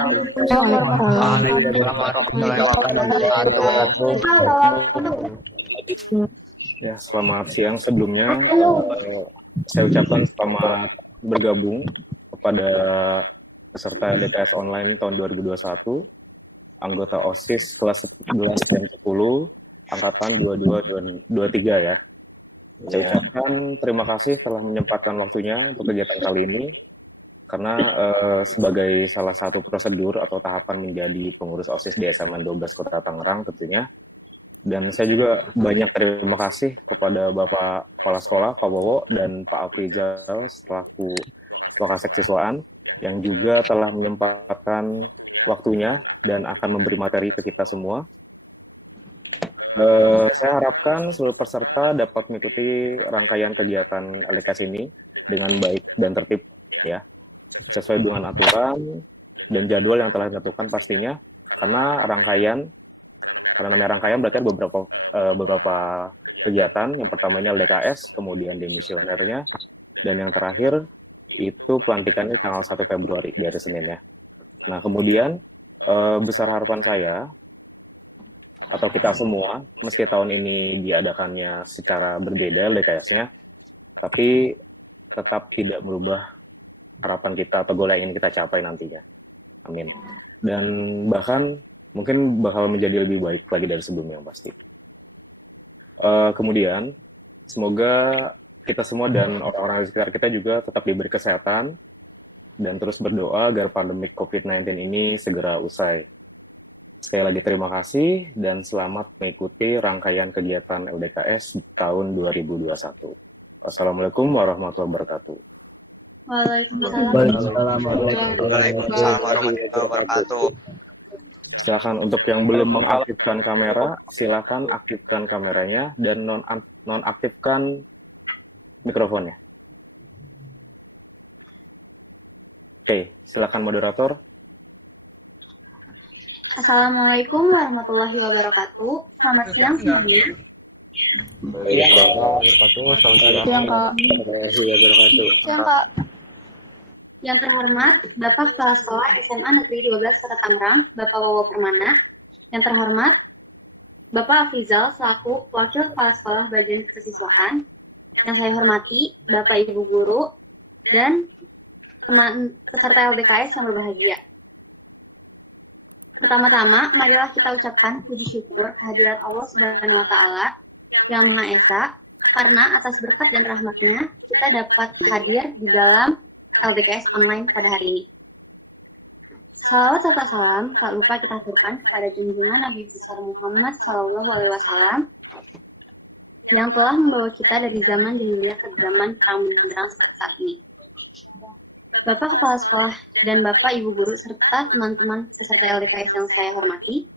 Waalaikumsalam warahmatullahi wabarakatuh. Ya, selamat siang sebelumnya. Saya ucapkan selamat bergabung kepada peserta LDKS Online tahun 2021, anggota OSIS kelas 11 dan 10, angkatan 22 dan 23 ya. Saya ucapkan terima kasih telah menyempatkan waktunya untuk kegiatan kali ini, karena sebagai salah satu prosedur atau tahapan menjadi pengurus OSIS di SMA 12 Kota Tangerang tentunya. Dan saya juga banyak terima kasih kepada Bapak Kepala Sekolah, Pak Bowo, dan Pak Afrizal selaku Wakasek Siswaan yang juga telah menyempatkan waktunya dan akan memberi materi ke kita semua. Saya harapkan seluruh peserta dapat mengikuti rangkaian kegiatan LDKS ini dengan baik dan tertib, ya, sesuai dengan aturan dan jadwal yang telah ditentukan pastinya, karena namanya rangkaian berarti ada beberapa kegiatan. Yang pertama ini LDKS, kemudian demisionernya, dan yang terakhir itu pelantikannya tanggal 1 Februari di hari Senin ya. Nah, kemudian besar harapan saya atau kita semua, meski tahun ini diadakannya secara berbeda LDKS-nya, tapi tetap tidak merubah harapan kita atau goal yang ingin kita capai nantinya. Amin. Dan bahkan mungkin bakal menjadi lebih baik lagi dari sebelumnya pasti. Kemudian semoga kita semua dan orang-orang di sekitar kita juga tetap diberi kesehatan dan terus berdoa agar pandemi COVID-19 ini segera usai. Sekali lagi terima kasih dan selamat mengikuti rangkaian kegiatan LDKS tahun 2021. Wassalamualaikum warahmatullahi wabarakatuh. Waalaikumsalam warahmatullahi wabarakatuh. Silakan untuk yang belum mengaktifkan kamera, silakan aktifkan kameranya dan nonaktifkan mikrofonnya. Oke, silakan moderator. Assalamualaikum warahmatullahi wabarakatuh. Selamat siang semuanya. Siang, Kak. Siang, Kak. Yang terhormat Bapak Kepala Sekolah SMA Negeri 12 Kota Tangerang, Bapak Wowo Permana. Yang terhormat Bapak Afrizal selaku Wakil Kepala Sekolah Bagian Kesiswaan. Yang saya hormati Bapak Ibu Guru dan teman peserta LDKS yang berbahagia. Pertama-tama, marilah kita ucapkan puji syukur kehadirat Allah Subhanahu wa Ta'ala yang Maha Esa, karena atas berkat dan rahmat-Nya kita dapat hadir di dalam LDKS online pada hari ini. Salawat serta salam tak lupa kita aturkan kepada junjungan Nabi besar Muhammad SAW yang telah membawa kita dari zaman jahiliyah ke zaman terang benderang seperti saat ini. Bapak Kepala Sekolah dan Bapak Ibu Guru serta teman-teman peserta LDKS yang saya hormati,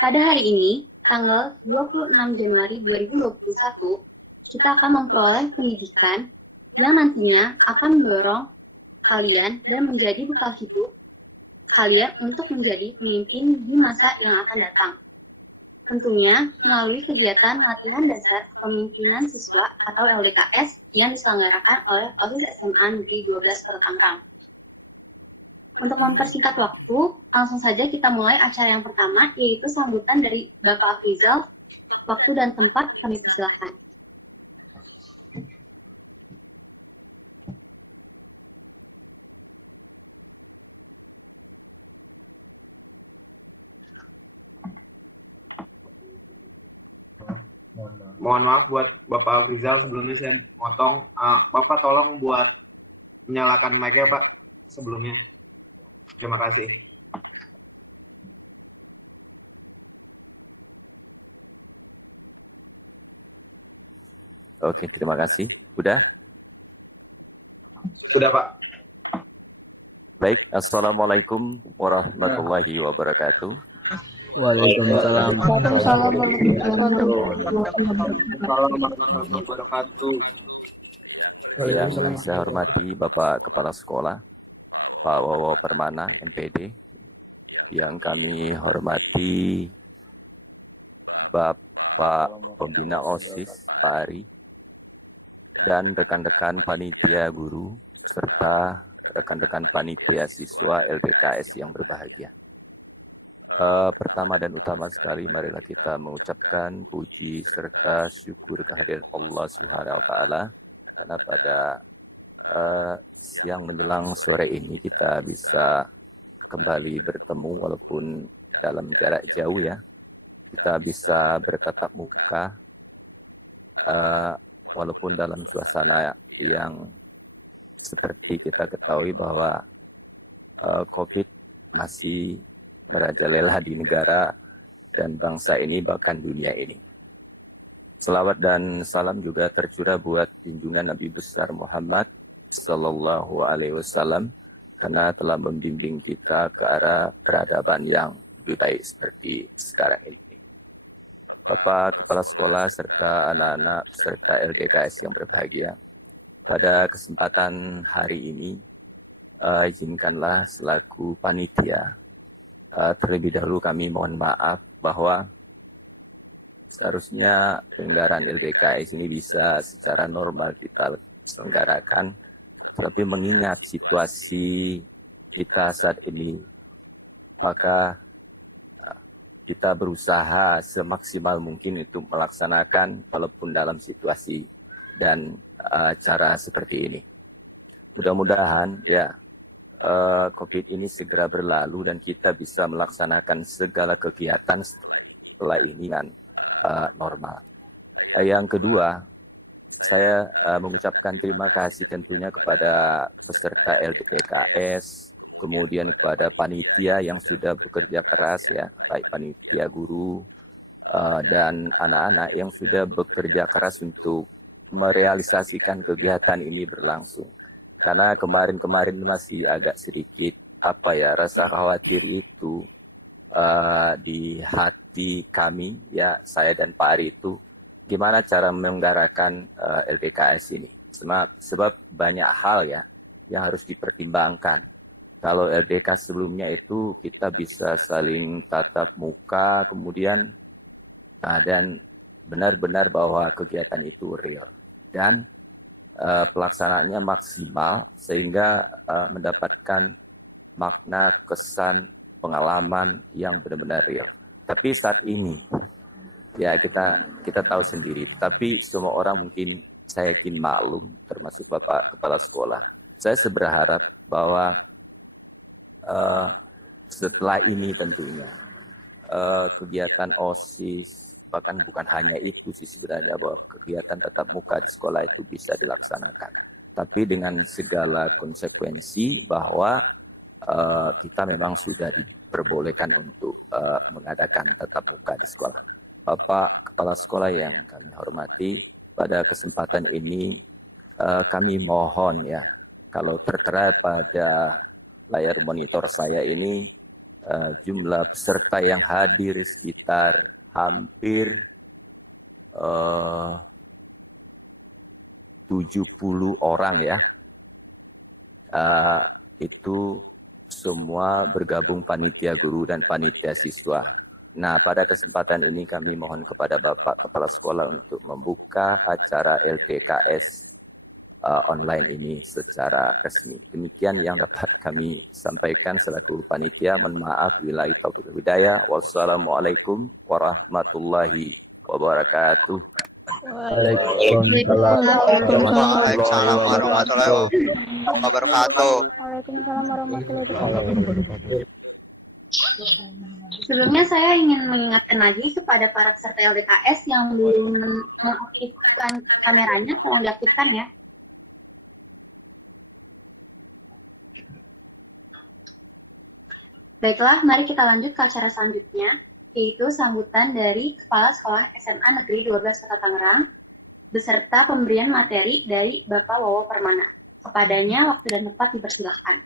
pada hari ini, tanggal 26 Januari 2021, kita akan memperoleh pendidikan yang nantinya akan mendorong kalian dan menjadi bekal hidup kalian untuk menjadi pemimpin di masa yang akan datang. Tentunya melalui kegiatan latihan dasar kepemimpinan siswa atau LDKS yang diselenggarakan oleh OSIS SMA Negeri 12 Kota Tangerang. Untuk mempersingkat waktu, langsung saja kita mulai acara yang pertama, yaitu sambutan dari Bapak Afrizal. Waktu dan tempat kami persilakan. Mohon maaf buat Bapak Afrizal, sebelumnya saya motong. Bapak tolong buat menyalakan mic-nya Pak sebelumnya. Terima kasih. Oke, terima kasih. Udah? Sudah Pak. Baik, Assalamualaikum warahmatullahi wabarakatuh. Waalaikumsalam. Waalaikumsalam warahmatullahi wabarakatuh. Yang saya hormati Bapak Kepala Sekolah, Pak Wowo Permana, MPD. Yang kami hormati Bapak Pembina OSIS, Pak Ari, dan rekan-rekan panitia guru, serta rekan-rekan panitia siswa LDKS yang berbahagia. Pertama dan utama sekali, marilah kita mengucapkan puji serta syukur kehadirat Allah Subhanahu wa Ta'ala, karena pada siang menjelang sore ini kita bisa kembali bertemu walaupun dalam jarak jauh ya. Kita bisa bertatap muka walaupun dalam suasana yang seperti kita ketahui bahwa COVID masih merajalela di negara dan bangsa ini, bahkan dunia ini. Selawat dan salam juga tercurah buat junjungan Nabi besar Muhammad Sallallahu Alaihi Wasallam, karena telah membimbing kita ke arah peradaban yang lebih baik seperti sekarang ini. Bapak Kepala Sekolah serta anak-anak serta LDKS yang berbahagia, pada kesempatan hari ini izinkanlah selaku panitia terlebih dahulu kami mohon maaf bahwa seharusnya penyelenggaraan LDKS ini bisa secara normal kita selenggarakan, tetapi mengingat situasi kita saat ini, maka kita berusaha semaksimal mungkin untuk melaksanakan walaupun dalam situasi dan cara seperti ini. Mudah-mudahan ya COVID ini segera berlalu dan kita bisa melaksanakan segala kegiatan setelah ini dengan normal. Yang kedua, saya mengucapkan terima kasih tentunya kepada peserta LDKS, kemudian kepada panitia yang sudah bekerja keras ya, baik panitia guru dan anak-anak yang sudah bekerja keras untuk merealisasikan kegiatan ini berlangsung. Karena kemarin-kemarin masih agak sedikit rasa khawatir itu di hati kami ya, saya dan Pak Ari itu gimana cara menyelenggarakan LDKS ini. Sebab banyak hal ya yang harus dipertimbangkan. Kalau LDK sebelumnya itu kita bisa saling tatap muka, kemudian dan benar-benar bahwa kegiatan itu real dan pelaksanaannya maksimal sehingga mendapatkan makna, kesan, pengalaman yang benar-benar real. Tapi saat ini ya kita tahu sendiri, tapi semua orang mungkin saya yakin maklum, termasuk Bapak Kepala Sekolah. Saya berharap bahwa setelah ini tentunya kegiatan OSIS, bahkan bukan hanya itu sih sebenarnya, bahwa kegiatan tatap muka di sekolah itu bisa dilaksanakan. Tapi dengan segala konsekuensi bahwa kita memang sudah diperbolehkan untuk mengadakan tatap muka di sekolah. Bapak Kepala Sekolah yang kami hormati, pada kesempatan ini kami mohon ya, kalau tertera pada layar monitor saya ini jumlah peserta yang hadir sekitar hampir 70 orang ya. Itu semua bergabung panitia guru dan panitia siswa. Nah, pada kesempatan ini kami mohon kepada Bapak Kepala Sekolah untuk membuka acara LDKS online ini secara resmi. Demikian yang dapat kami sampaikan selaku panitia. Mohon maaf bila taufiq wal hidayah. Wassalamualaikum warahmatullahi wabarakatuh. Waalaikumsalam warahmatullahi wabarakatuh. Waalaikumsalam warahmatullahi wabarakatuh. Sebelumnya saya ingin mengingatkan lagi kepada para peserta LDKS yang belum mengaktifkan kameranya, tolong diaktifkan ya. Baiklah, mari kita lanjut ke acara selanjutnya, yaitu sambutan dari Kepala Sekolah SMA Negeri 12 Kota Tangerang, beserta pemberian materi dari Bapak Wowo Permana. Kepadanya waktu dan tempat dipersilahkan.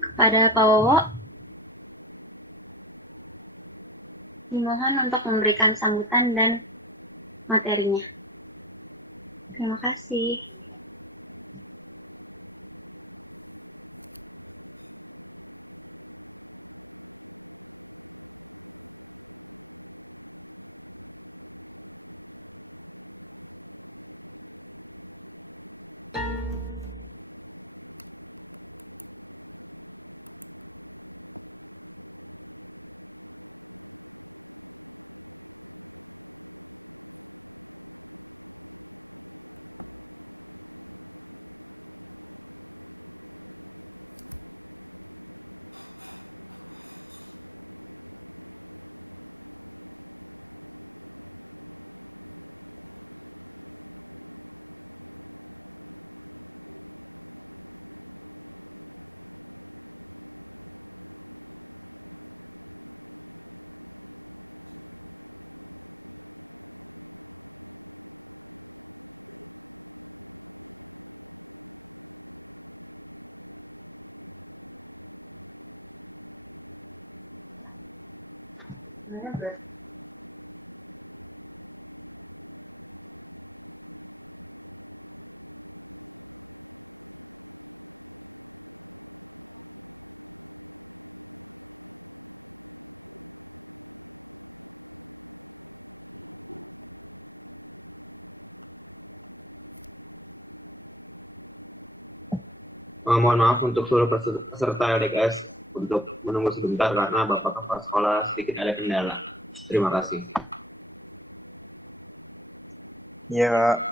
Kepada Pak Wowo, dimohon untuk memberikan sambutan dan materinya. Terima kasih. Mohon maaf untuk seluruh peserta LDKS untuk menunggu sebentar karena Bapak Kepala Sekolah sedikit ada kendala. Terima kasih. Ya,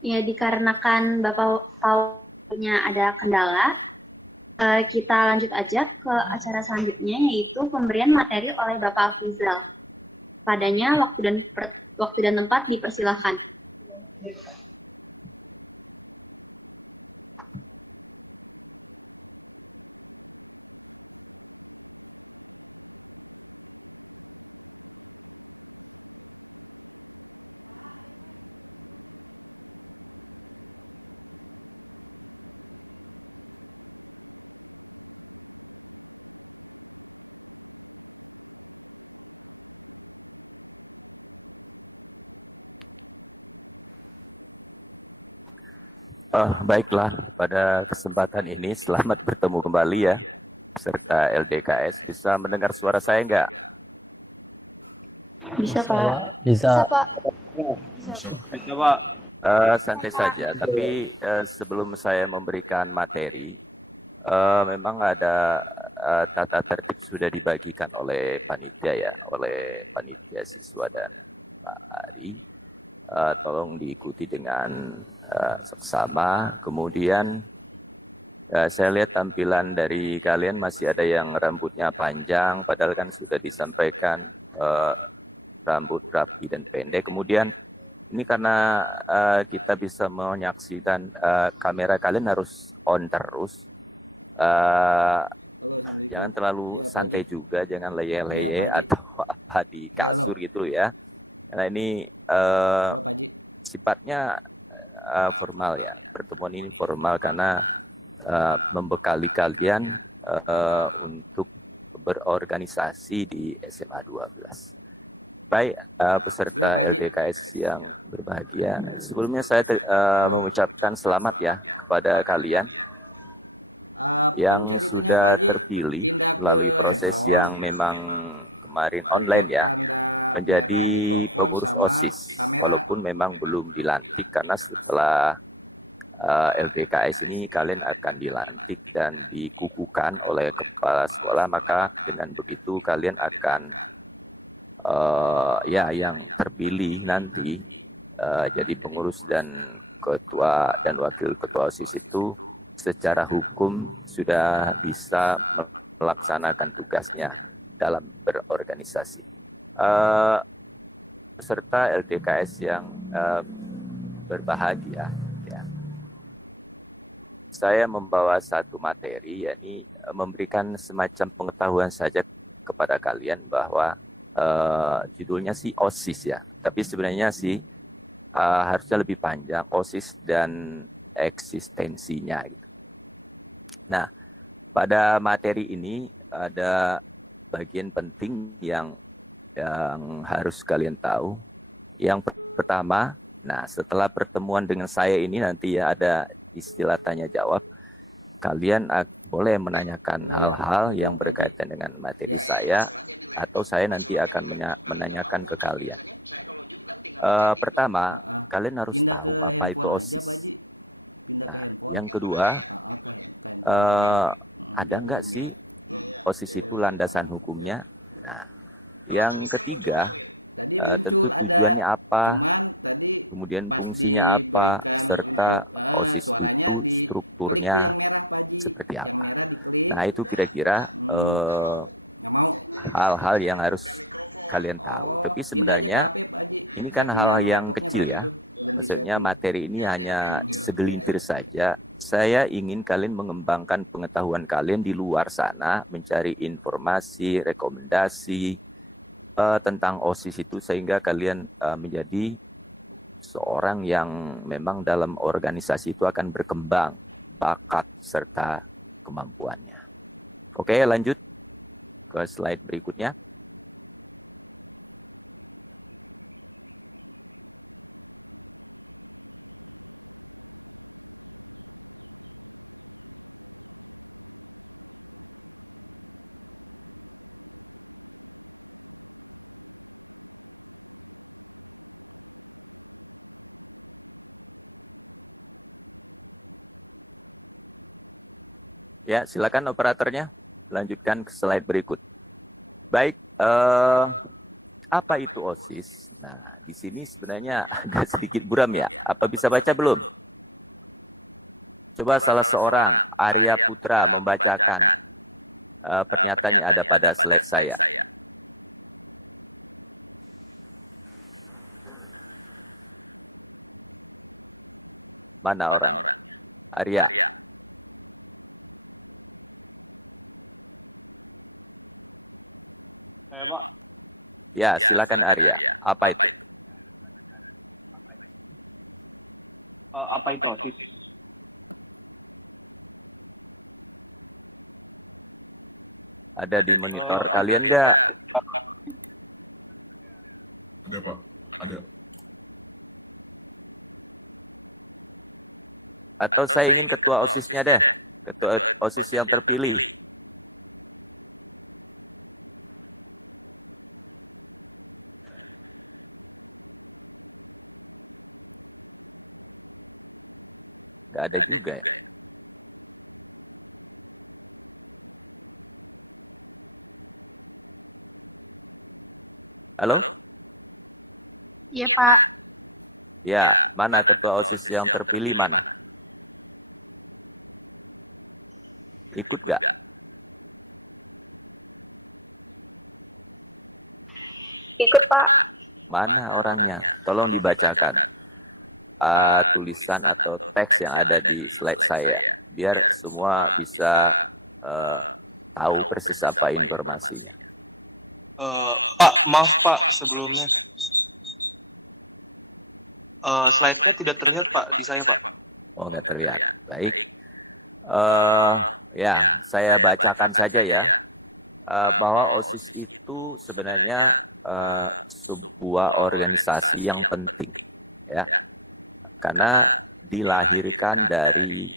Ya, dikarenakan Bapak Paunya ada kendala, kita lanjut aja ke acara selanjutnya, yaitu pemberian materi oleh Bapak Afrizal. Padanya waktu dan tempat dipersilahkan. Baiklah, pada kesempatan ini selamat bertemu kembali ya. serta LDKS bisa mendengar suara saya nggak? Bisa, Pak. Bisa. Pak. Bisa, Pak. Santai saja, tapi sebelum saya memberikan materi, memang ada tata tertib sudah dibagikan oleh panitia ya, oleh panitia siswa dan Pak Ari. Tolong diikuti dengan seksama. Kemudian saya lihat tampilan dari kalian masih ada yang rambutnya panjang, padahal kan sudah disampaikan rambut rapi dan pendek. Kemudian ini karena kita bisa menyaksikan kamera kalian harus on terus. Jangan terlalu santai juga, jangan leye-leye atau apa di kasur gitu ya. Karena ini sifatnya formal ya. Pertemuan ini formal karena membekali kalian untuk berorganisasi di SMA 12. Baik, peserta LDKS yang berbahagia, sebelumnya saya mengucapkan selamat ya kepada kalian yang sudah terpilih melalui proses yang memang kemarin online ya, menjadi pengurus OSIS, walaupun memang belum dilantik karena setelah LDKS ini kalian akan dilantik dan dikukuhkan oleh kepala sekolah, maka dengan begitu kalian akan ya yang terpilih nanti jadi pengurus dan ketua dan wakil ketua OSIS itu secara hukum sudah bisa melaksanakan tugasnya dalam berorganisasi. Peserta LDKS yang berbahagia, ya. Saya membawa satu materi, yakni memberikan semacam pengetahuan saja kepada kalian bahwa judulnya sih OSIS ya, tapi sebenarnya sih harusnya lebih panjang, OSIS dan eksistensinya gitu. Nah, pada materi ini ada bagian penting yang harus kalian tahu. Yang pertama, nah setelah pertemuan dengan saya ini nanti ya ada istilah tanya jawab. Kalian boleh menanyakan hal-hal yang berkaitan dengan materi saya atau saya nanti akan menanyakan ke kalian. Pertama, kalian harus tahu apa itu OSIS. Nah, yang kedua, ada nggak sih OSIS itu landasan hukumnya? Nah, yang ketiga, tentu tujuannya apa, kemudian fungsinya apa, serta OSIS itu strukturnya seperti apa. Nah, itu kira-kira hal-hal yang harus kalian tahu. Tapi sebenarnya ini kan hal yang kecil ya. Maksudnya materi ini hanya segelintir saja. Saya ingin kalian mengembangkan pengetahuan kalian di luar sana, mencari informasi, rekomendasi tentang OSIS itu sehingga kalian menjadi seorang yang memang dalam organisasi itu akan berkembang bakat serta kemampuannya. Oke, lanjut ke slide berikutnya. Ya, silakan operatornya lanjutkan ke slide berikut. Baik, apa itu OSIS? Nah, di sini sebenarnya agak sedikit buram ya. Apa bisa baca belum? Coba salah seorang, Arya Putra, membacakan pernyataan yang ada pada slide saya. Mana orang? Arya. Saya, Pak. Ya, silakan Arya. Apa itu? Apa itu OSIS? Ada di monitor kalian nggak? Ada Pak, ada. Atau saya ingin ketua OSIS-nya deh. Ketua OSIS yang terpilih. Nggak ada juga ya. Halo? Iya, Pak. Ya, mana ketua OSIS yang terpilih mana? Ikut nggak? Ikut, Pak. Mana orangnya? Tolong dibacakan tulisan atau teks yang ada di slide saya, biar semua bisa tahu persis apa informasinya. Pak, maaf Pak sebelumnya. Slide-nya tidak terlihat Pak di saya Pak. Oh, nggak terlihat. Baik. Ya, saya bacakan saja ya. Bahwa OSIS itu sebenarnya sebuah organisasi yang penting, ya, karena dilahirkan dari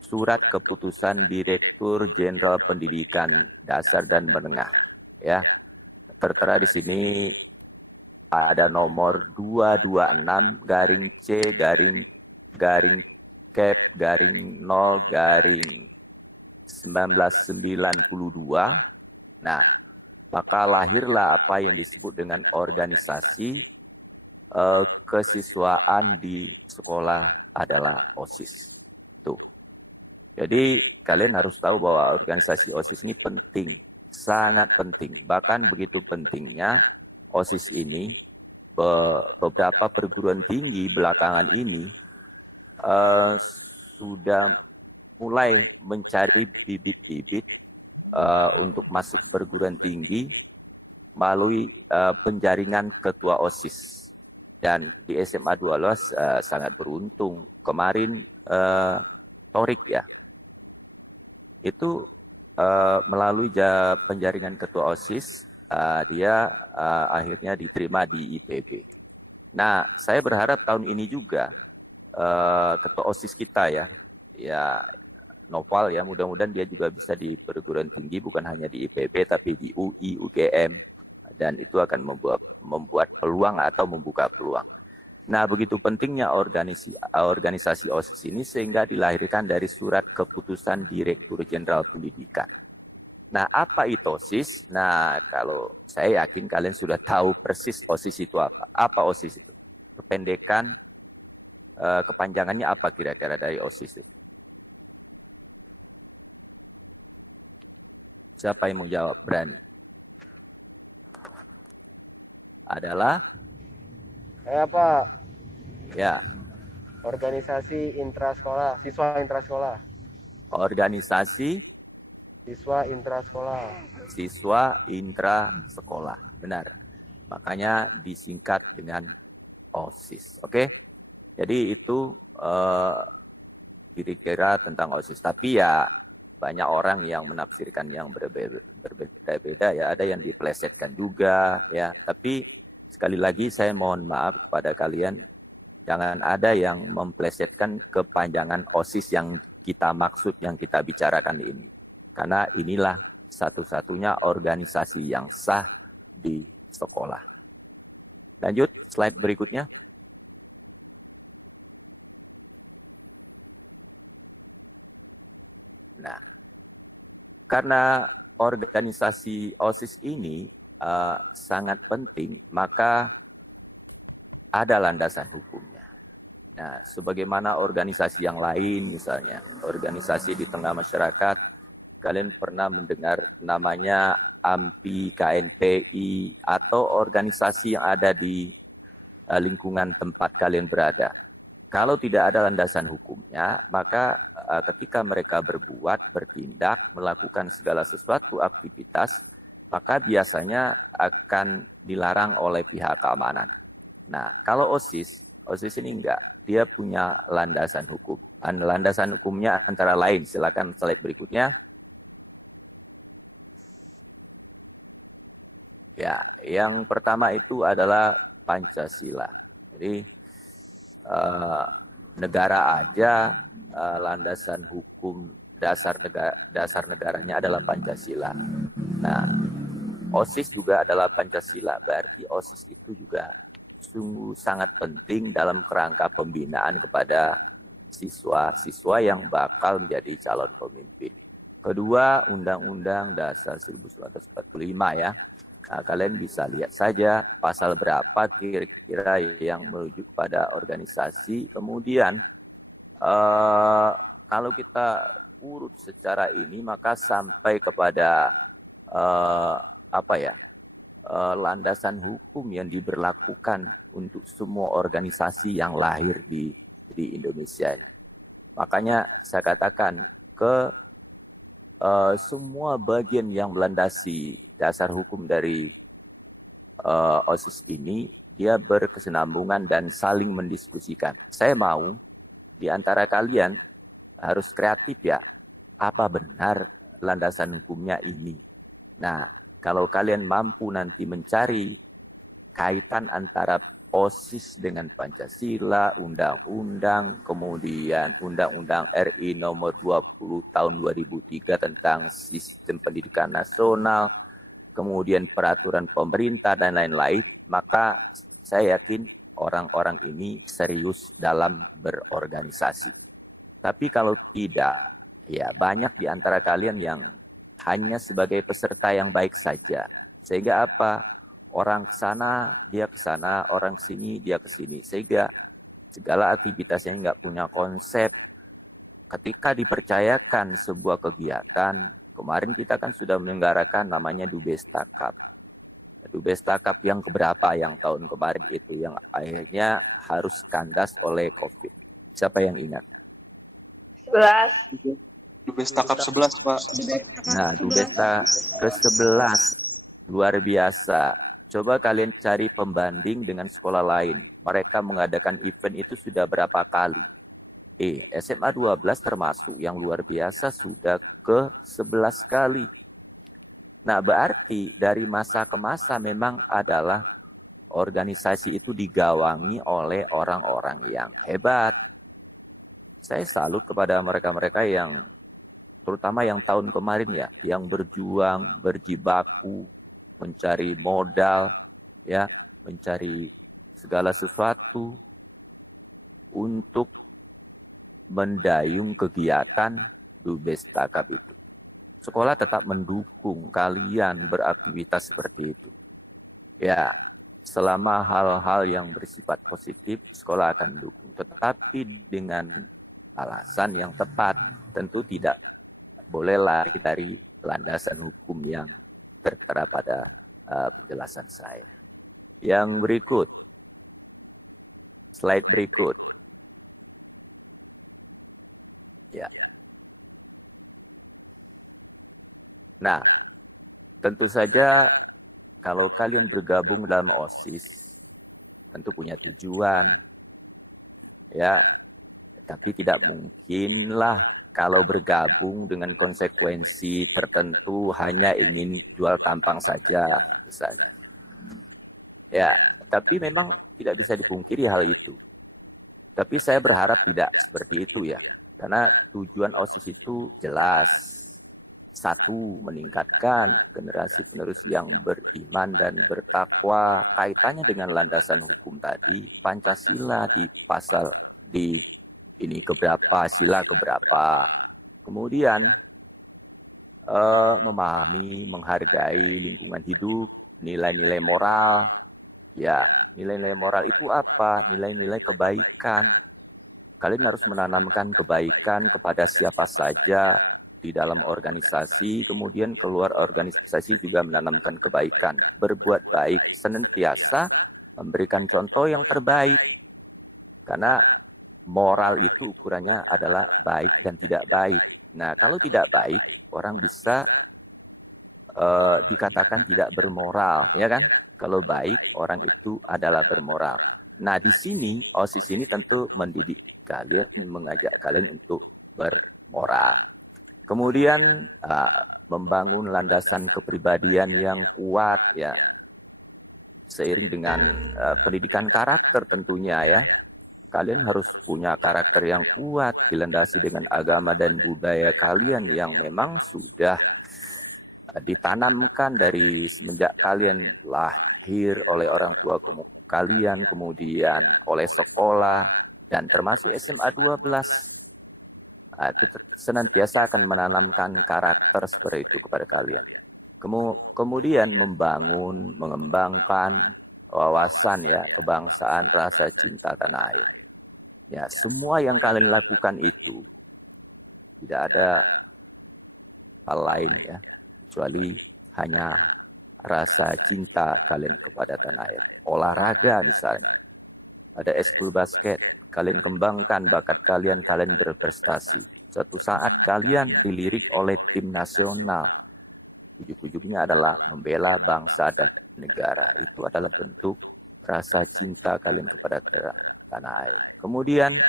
surat keputusan Direktur Jenderal Pendidikan Dasar dan Menengah, ya. Tertera di sini ada nomor 226 garing C garing cap garing 0 garing 1992. Nah, maka lahirlah apa yang disebut dengan organisasi kesiswaan di sekolah adalah OSIS. Tuh. Jadi kalian harus tahu bahwa organisasi OSIS ini penting, sangat penting. Bahkan begitu pentingnya OSIS ini, beberapa perguruan tinggi belakangan ini sudah mulai mencari bibit-bibit untuk masuk perguruan tinggi melalui penjaringan ketua OSIS. Dan di SMA 12 sangat beruntung. Kemarin Torik ya, itu melalui penjaringan ketua OSIS, dia akhirnya diterima di IPB. Nah, saya berharap tahun ini juga ketua OSIS kita ya Noval ya, mudah-mudahan dia juga bisa di perguruan tinggi, bukan hanya di IPB tapi di UI, UGM, dan itu akan membuat peluang atau membuka peluang. Nah, begitu pentingnya organisasi OSIS ini sehingga dilahirkan dari surat keputusan Direktur Jenderal Pendidikan. Nah, apa itu OSIS? Nah, kalau saya yakin kalian sudah tahu persis OSIS itu apa. Apa OSIS itu? Kependekan, kepanjangannya apa kira-kira dari OSIS itu? Siapa yang mau jawab? Berani. Adalah? Pak. Ya. Organisasi intrasekolah, siswa intrasekolah. Organisasi? Siswa intrasekolah. Siswa intrasekolah. Benar. Makanya disingkat dengan OSIS. Oke? Jadi itu kira-kira tentang OSIS. Tapi ya banyak orang yang menafsirkan yang berbeda-beda ya, ada yang dipelesetkan juga ya. Tapi sekali lagi saya mohon maaf kepada kalian, jangan ada yang mempelesetkan kepanjangan OSIS yang kita maksud, yang kita bicarakan ini. Karena inilah satu-satunya organisasi yang sah di sekolah. Lanjut, slide berikutnya. Nah, karena organisasi OSIS ini sangat penting, maka ada landasan hukumnya. Nah, sebagaimana organisasi yang lain, misalnya organisasi di tengah masyarakat, kalian pernah mendengar namanya AMPI, KNPI, atau organisasi yang ada di lingkungan tempat kalian berada. Kalau tidak ada landasan hukumnya, maka ketika mereka bertindak, melakukan segala sesuatu aktivitas, maka biasanya akan dilarang oleh pihak keamanan. Nah, kalau OSIS ini enggak, dia punya landasan hukum. Landasan hukumnya antara lain, silakan slide berikutnya. Ya, yang pertama itu adalah Pancasila. Jadi negara aja landasan hukum dasar negaranya adalah Pancasila. Nah, OSIS juga adalah Pancasila, berarti OSIS itu juga sungguh sangat penting dalam kerangka pembinaan kepada siswa-siswa yang bakal menjadi calon pemimpin. Kedua, Undang-Undang Dasar 1945 ya. Nah, kalian bisa lihat saja pasal berapa kira-kira yang merujuk pada organisasi. Kemudian, kalau kita urut secara ini, maka sampai kepada landasan hukum yang diberlakukan untuk semua organisasi yang lahir di Indonesia ini. Makanya saya katakan semua bagian yang melandasi dasar hukum dari OSIS ini, dia berkesinambungan dan saling mendiskusikan. Saya mau di antara kalian harus kreatif ya, apa benar landasan hukumnya ini. Nah, kalau kalian mampu nanti mencari kaitan antara OSIS dengan Pancasila, Undang-Undang, kemudian Undang-Undang RI nomor 20 tahun 2003 tentang sistem pendidikan nasional, kemudian peraturan pemerintah dan lain-lain, maka saya yakin orang-orang ini serius dalam berorganisasi. Tapi kalau tidak, ya banyak di antara kalian yang hanya sebagai peserta yang baik saja. Sehingga apa? Orang ke sana, dia ke sana, orang ke sini, dia ke sini. Sehingga segala aktivitasnya nggak punya konsep. Ketika dipercayakan sebuah kegiatan, kemarin kita kan sudah menyelenggarakan namanya Dubesta Cup. Dubesta Cup yang keberapa yang tahun kemarin itu, yang akhirnya harus kandas oleh COVID. Siapa yang ingat? 11. Dubesta Cup 11, Pak. Nah, Dubesta ke-11. Luar biasa. Coba kalian cari pembanding dengan sekolah lain. Mereka mengadakan event itu sudah berapa kali. SMA 12 termasuk yang luar biasa sudah ke-11 kali. Nah, berarti dari masa ke masa memang adalah organisasi itu digawangi oleh orang-orang yang hebat. Saya salut kepada mereka-mereka yang, terutama yang tahun kemarin ya, yang berjuang, berjibaku, mencari modal, ya, mencari segala sesuatu untuk mendayung kegiatan Dubesta Cup itu. Sekolah tetap mendukung kalian beraktivitas seperti itu. Ya, selama hal-hal yang bersifat positif, sekolah akan dukung. Tetapi dengan alasan yang tepat, tentu tidak boleh lari dari landasan hukum yang tertera pada penjelasan saya. Yang berikut, slide berikut. Ya. Nah, tentu saja kalau kalian bergabung dalam OSIS, tentu punya tujuan. Ya, tapi tidak mungkinlah kalau bergabung dengan konsekuensi tertentu hanya ingin jual tampang saja, misalnya. Ya, tapi memang tidak bisa dipungkiri hal itu. Tapi saya berharap tidak seperti itu ya. Karena tujuan OSIS itu jelas. Satu, meningkatkan generasi penerus yang beriman dan bertakwa. Kaitannya dengan landasan hukum tadi, Pancasila di pasal di ini keberapa, sila keberapa. Kemudian memahami, menghargai lingkungan hidup, nilai-nilai moral. Ya, nilai-nilai moral itu apa? Nilai-nilai kebaikan. Kalian harus menanamkan kebaikan kepada siapa saja di dalam organisasi, kemudian keluar organisasi juga menanamkan kebaikan. Berbuat baik, senantiasa memberikan contoh yang terbaik. Karena moral itu ukurannya adalah baik dan tidak baik. Nah, kalau tidak baik, orang bisa dikatakan tidak bermoral, ya kan? Kalau baik, orang itu adalah bermoral. Nah, di sini, OSIS ini tentu mendidik kalian, mengajak kalian untuk bermoral. Kemudian, membangun landasan kepribadian yang kuat, ya. Seiring dengan pendidikan karakter tentunya, ya. Kalian harus punya karakter yang kuat, dilandasi dengan agama dan budaya kalian yang memang sudah ditanamkan dari semenjak kalian lahir oleh orang tua kalian, kemudian oleh sekolah, dan termasuk SMA 12. Nah, itu senantiasa akan menanamkan karakter seperti itu kepada kalian. Kemudian membangun, mengembangkan wawasan ya, kebangsaan, rasa cinta tanah air. Ya, semua yang kalian lakukan itu tidak ada hal lain ya, kecuali hanya rasa cinta kalian kepada tanah air. Olahraga misalnya, ada ekskul basket, kalian kembangkan bakat kalian, kalian berprestasi. Suatu saat kalian dilirik oleh tim nasional. Ujung-ujungnya adalah membela bangsa dan negara. Itu adalah bentuk rasa cinta kalian kepada tanah air. Kemudian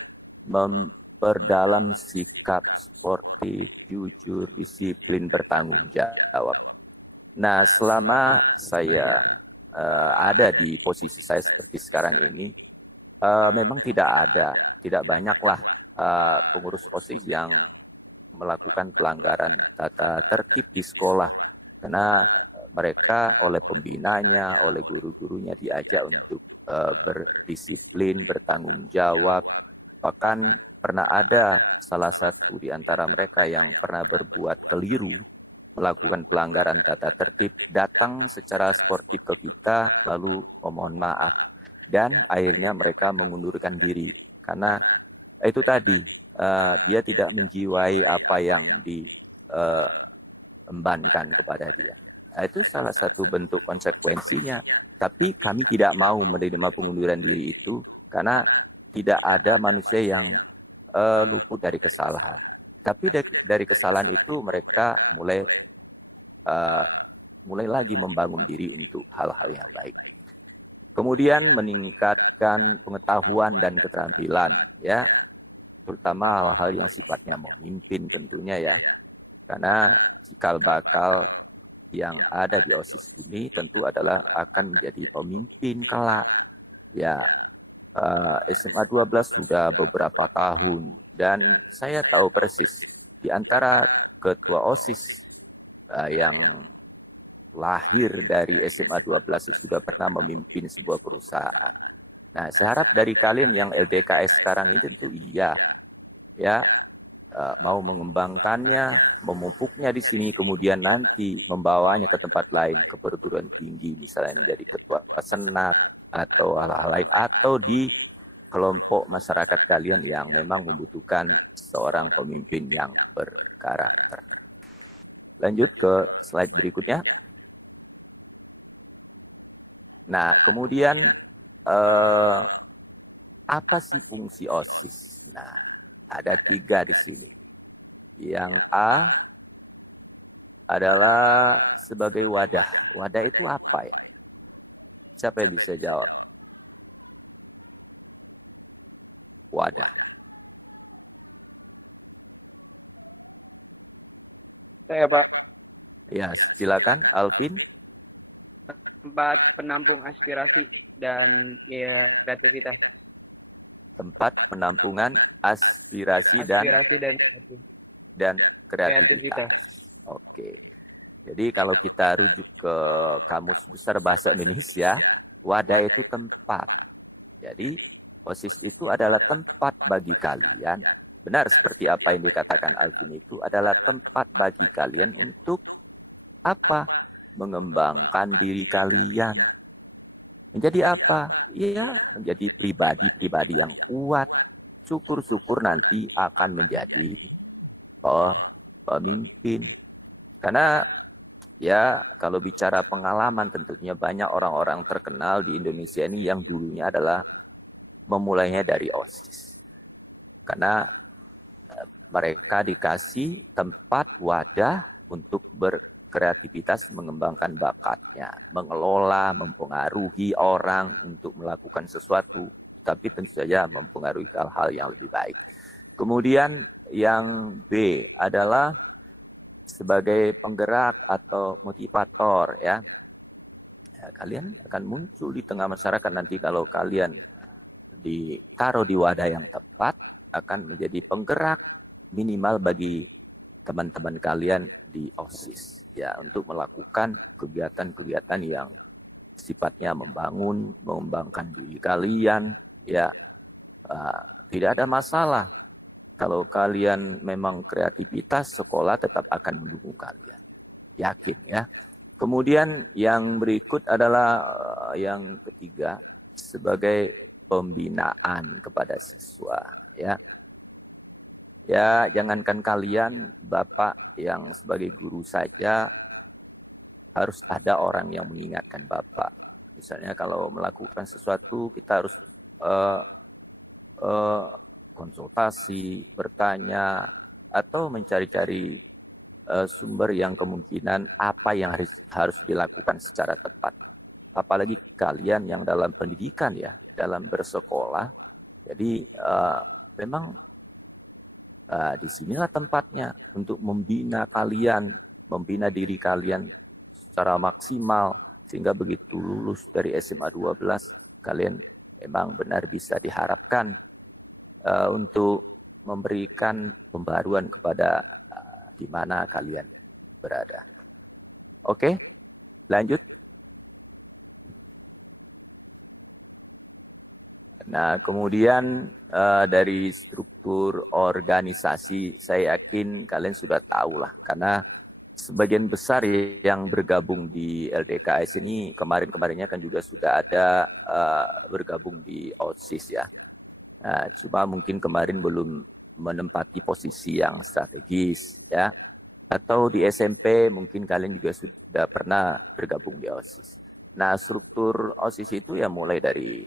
memperdalam sikap sportif, jujur, disiplin, bertanggung jawab. Nah, selama saya ada di posisi saya seperti sekarang ini, memang tidak banyaklah pengurus OSIS yang melakukan pelanggaran tata tertib di sekolah. Karena mereka oleh pembinanya, oleh guru-gurunya diajak untuk berdisiplin, bertanggung jawab. Bahkan pernah ada salah satu di antara mereka yang pernah berbuat keliru, melakukan pelanggaran tata tertib, datang secara sportif ke kita, lalu memohon maaf. Dan akhirnya mereka mengundurkan diri. Karena itu tadi, dia tidak menjiwai apa yang diembankan kepada dia. Nah, itu salah satu bentuk konsekuensinya. Tapi kami tidak mau menerima pengunduran diri itu karena tidak ada manusia yang luput dari kesalahan. Tapi dari kesalahan itu mereka mulai lagi membangun diri untuk hal-hal yang baik. Kemudian meningkatkan pengetahuan dan keterampilan, ya, terutama hal-hal yang sifatnya memimpin tentunya ya. Karena cikal bakal yang ada di OSIS ini tentu adalah akan menjadi pemimpin kelak. Ya, SMA 12 sudah beberapa tahun dan saya tahu persis di antara ketua OSIS yang lahir dari SMA 12 sudah pernah memimpin sebuah perusahaan. Nah, saya harap dari kalian yang LDKS sekarang ini tentu iya, ya, mau mengembangkannya, memupuknya di sini, kemudian nanti membawanya ke tempat lain, ke perguruan tinggi, misalnya menjadi ketua senat atau hal-hal lain, atau di kelompok masyarakat kalian yang memang membutuhkan seorang pemimpin yang berkarakter. Lanjut ke slide berikutnya. Nah, kemudian apa sih fungsi OSIS? Nah, ada 3 di sini. Yang A adalah sebagai wadah. Wadah itu apa ya? Siapa yang bisa jawab? Wadah. Saya, Pak. Ya, silakan Alvin. Tempat penampung aspirasi dan ya kreativitas. Tempat penampungan aspirasi dan kreativitas. Oke. Jadi kalau kita rujuk ke Kamus Besar Bahasa Indonesia, wadah itu tempat. Jadi OSIS itu adalah tempat bagi kalian. Benar seperti apa yang dikatakan Alvin, itu adalah tempat bagi kalian untuk apa? Mengembangkan diri kalian. Menjadi apa? Iya, menjadi pribadi-pribadi yang kuat. Syukur-syukur nanti akan menjadi pemimpin. Karena ya kalau bicara pengalaman tentunya banyak orang-orang terkenal di Indonesia ini yang dulunya adalah memulainya dari OSIS. Karena mereka dikasih tempat wadah untuk kreativitas, mengembangkan bakatnya, mengelola, mempengaruhi orang untuk melakukan sesuatu, tapi tentu saja mempengaruhi hal-hal yang lebih baik. Kemudian yang B adalah sebagai penggerak atau motivator, ya. Kalian akan muncul di tengah masyarakat nanti kalau kalian ditaruh di wadah yang tepat, akan menjadi penggerak minimal bagi teman-teman kalian di OSIS. Ya, untuk melakukan kegiatan-kegiatan yang sifatnya membangun, mengembangkan diri kalian, ya, tidak ada masalah. Kalau kalian memang kreativitas, sekolah tetap akan mendukung kalian. Yakin ya. Kemudian yang berikut adalah yang ketiga, sebagai pembinaan kepada siswa. Ya, ya jangankan kalian, Bapak yang sebagai guru saja, harus ada orang yang mengingatkan Bapak. Misalnya kalau melakukan sesuatu, kita harus konsultasi, bertanya, atau mencari-cari sumber yang kemungkinan apa yang harus dilakukan secara tepat. Apalagi kalian yang dalam pendidikan ya, dalam bersekolah. Jadi memang disinilah tempatnya untuk membina kalian, membina diri kalian secara maksimal, sehingga begitu lulus dari SMA 12, kalian memang benar bisa diharapkan untuk memberikan pembaruan kepada di mana kalian berada. Oke, lanjut. Nah, kemudian dari struktur organisasi, saya yakin kalian sudah tahu lah, karena sebagian besar yang bergabung di LDKS ini kemarin-kemarinnya kan juga sudah ada bergabung di OSIS ya. Nah, cuma mungkin kemarin belum menempati posisi yang strategis ya. Atau di SMP mungkin kalian juga sudah pernah bergabung di OSIS. Nah, struktur OSIS itu ya mulai dari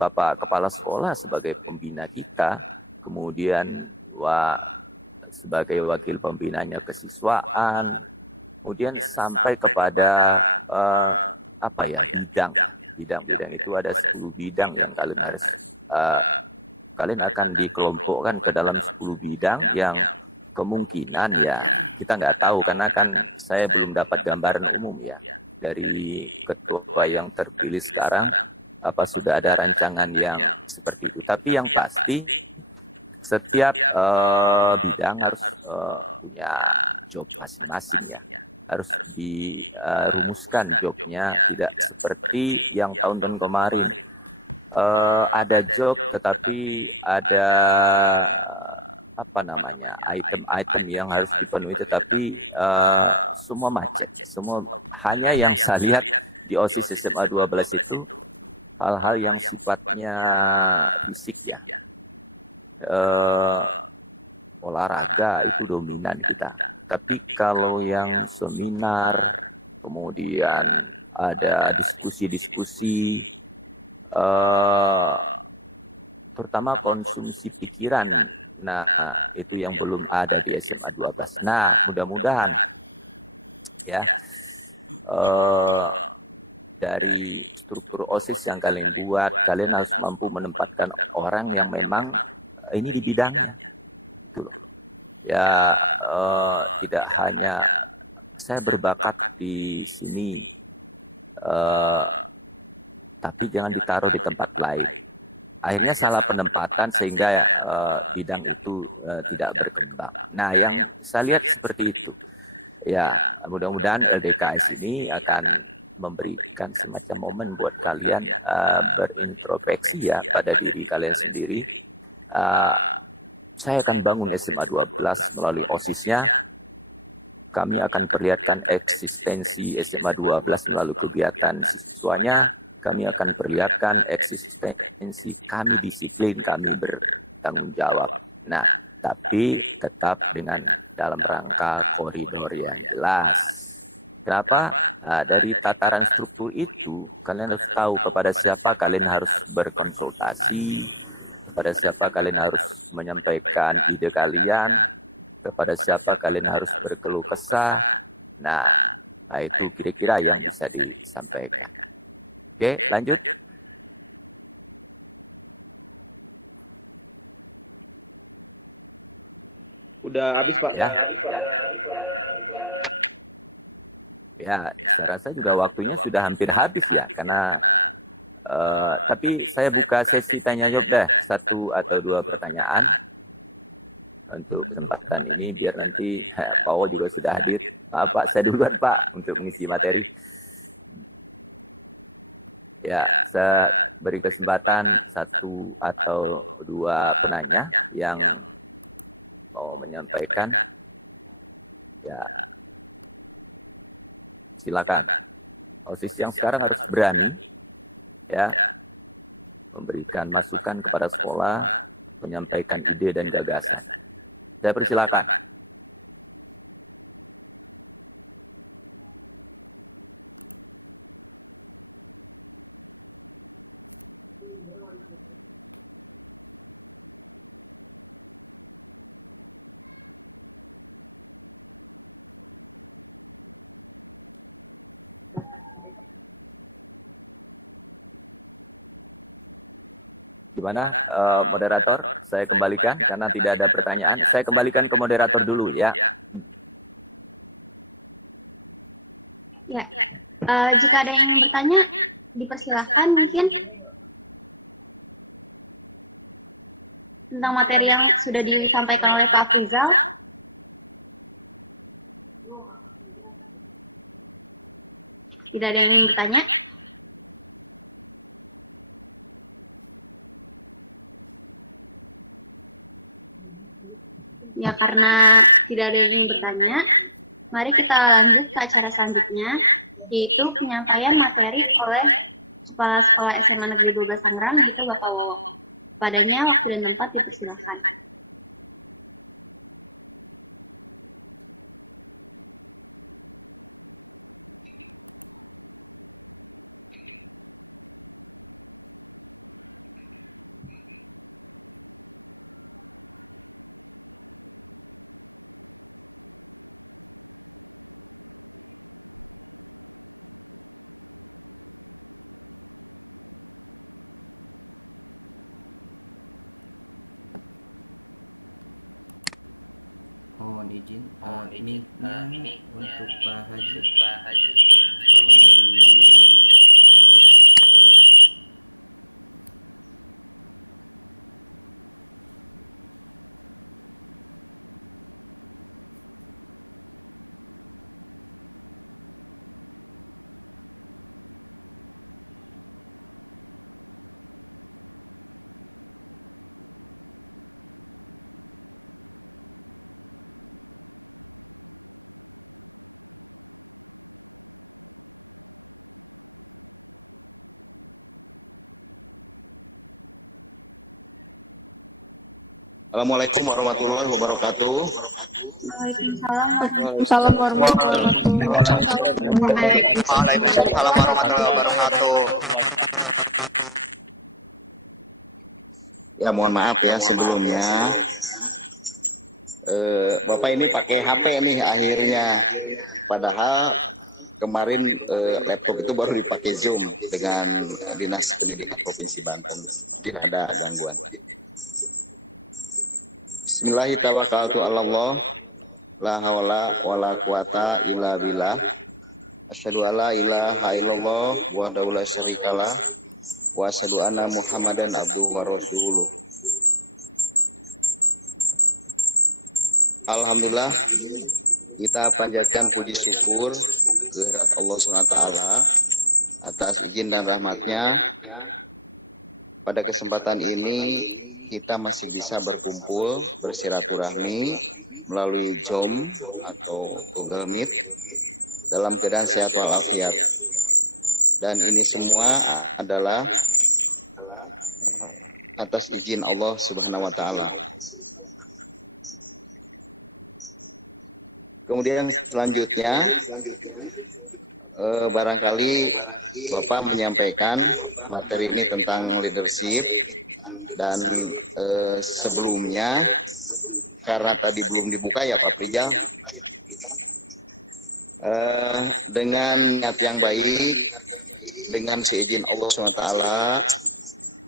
Bapak Kepala Sekolah sebagai pembina kita, kemudian sebagai wakil pembinanya kesiswaan, kemudian sampai kepada bidang. Bidang-bidang itu ada 10 bidang yang kalian harus kalian akan dikelompokkan ke dalam 10 bidang yang kemungkinan ya kita nggak tahu, karena kan saya belum dapat gambaran umum ya dari ketua yang terpilih sekarang, apa sudah ada rancangan yang seperti itu. Tapi yang pasti setiap bidang harus punya job masing-masing ya. Harus dirumuskan jobnya, tidak seperti yang tahun-tahun kemarin. Ada job tetapi ada item-item yang harus dipenuhi, tetapi semua macet. Semua hanya yang saya lihat di OSIS SMA 12 itu hal-hal yang sifatnya fisik ya. Olahraga itu dominan kita. Tapi kalau yang seminar, kemudian ada diskusi-diskusi, terutama konsumsi pikiran, nah itu yang belum ada di SMA 12. Nah, mudah-mudahan ya dari struktur OSIS yang kalian buat, kalian harus mampu menempatkan orang yang memang ini di bidangnya, gitu loh. Ya tidak hanya saya berbakat di sini, tapi jangan ditaruh di tempat lain. Akhirnya salah penempatan sehingga bidang itu tidak berkembang. Nah, yang saya lihat seperti itu. Ya, mudah-mudahan LDKS ini akan memberikan semacam momen buat kalian berintrospeksi ya pada diri kalian sendiri. Saya akan bangun SMA 12 melalui OSIS-nya. Kami akan perlihatkan eksistensi SMA 12 melalui kegiatan siswanya. Kami akan perlihatkan eksistensi kami disiplin, kami bertanggung jawab. Nah, tapi tetap dengan dalam rangka koridor yang jelas. Kenapa? Nah, dari tataran struktur itu, kalian harus tahu kepada siapa kalian harus berkonsultasi, kepada siapa kalian harus menyampaikan ide kalian, kepada siapa kalian harus berkeluh kesah. Nah itu kira-kira yang bisa disampaikan. Oke, lanjut. Udah habis, Pak. Ya, saya rasa juga waktunya sudah hampir habis ya, karena tapi saya buka sesi tanya jawab deh, 1 atau 2 pertanyaan untuk kesempatan ini, biar nanti Pak Wo juga sudah hadir. Maaf Pak, saya duluan Pak untuk mengisi materi. Ya, beri kesempatan satu atau dua penanya yang mau menyampaikan. Ya, silakan. OSIS yang sekarang harus berani ya memberikan masukan kepada sekolah, menyampaikan ide dan gagasan. Saya persilakan. Gimana, moderator? Saya kembalikan karena tidak ada pertanyaan. Saya kembalikan ke moderator dulu ya. Ya, jika ada yang ingin bertanya, dipersilahkan mungkin tentang materi yang sudah disampaikan oleh Pak Afrizal. Tidak ada yang ingin bertanya? Ya, karena tidak ada yang ingin bertanya, mari kita lanjut ke acara selanjutnya, yaitu penyampaian materi oleh Kepala Sekolah SMA Negeri 12 Tangerang, yaitu Bapak Wowo. Padanya waktu dan tempat dipersilahkan. Assalamualaikum warahmatullahi wabarakatuh. Waalaikumsalam warahmatullahi wabarakatuh. Waalaikumsalam warahmatullahi wabarakatuh. Ya, mohon maaf ya sebelumnya. Bapak ini pakai HP nih akhirnya. Padahal kemarin laptop itu baru dipakai Zoom dengan Dinas Pendidikan Provinsi Banten. Tidak ada gangguan. Bismillahirrahmanirrahim. La haula wala quwata illa billah. Asyhadu alla ilaha illallah wahdahu la syarikalah wa asyhadu anna Muhammadan abduhu wa rasuluh. Alhamdulillah, kita panjatkan puji syukur kehadirat Allah SWT atas izin dan rahmatnya. Pada kesempatan ini kita masih bisa berkumpul, bersiraturahmi melalui Zoom atau Google Meet dalam keadaan sehat walafiat. Dan ini semua adalah atas izin Allah Subhanahu wa taala. Kemudian selanjutnya barangkali Bapak menyampaikan materi ini tentang leadership, dan sebelumnya karena tadi belum dibuka ya Pak Prijal, dengan niat yang baik, dengan seizin Allah SWT,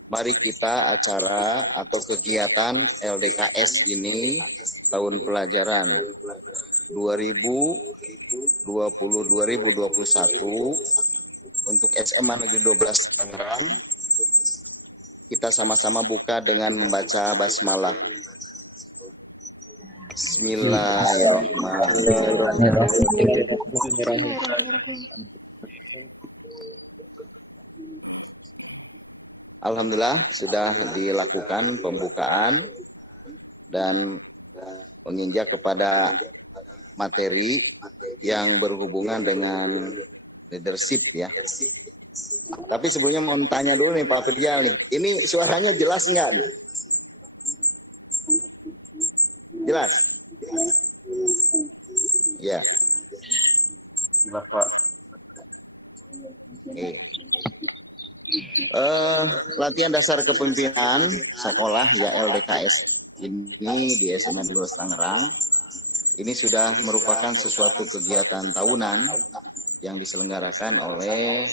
mari kita acara atau kegiatan LDKS ini tahun pelajaran 2020-2021 untuk SMA Negeri 12 Tangerang, kita sama-sama buka dengan membaca basmalah. Bismillahirrahmanirrahim. Alhamdulillah sudah dilakukan pembukaan dan menginjak kepada materi yang berhubungan dengan leadership ya. Tapi sebelumnya mau tanya dulu nih Pak Firjal nih. Ini suaranya jelas nggak? Jelas? Ya. Jelas, Pak. Oke. Latihan dasar kepemimpinan sekolah ya LDKS ini di SMA 12 Tangerang ini sudah merupakan sesuatu kegiatan tahunan yang diselenggarakan oleh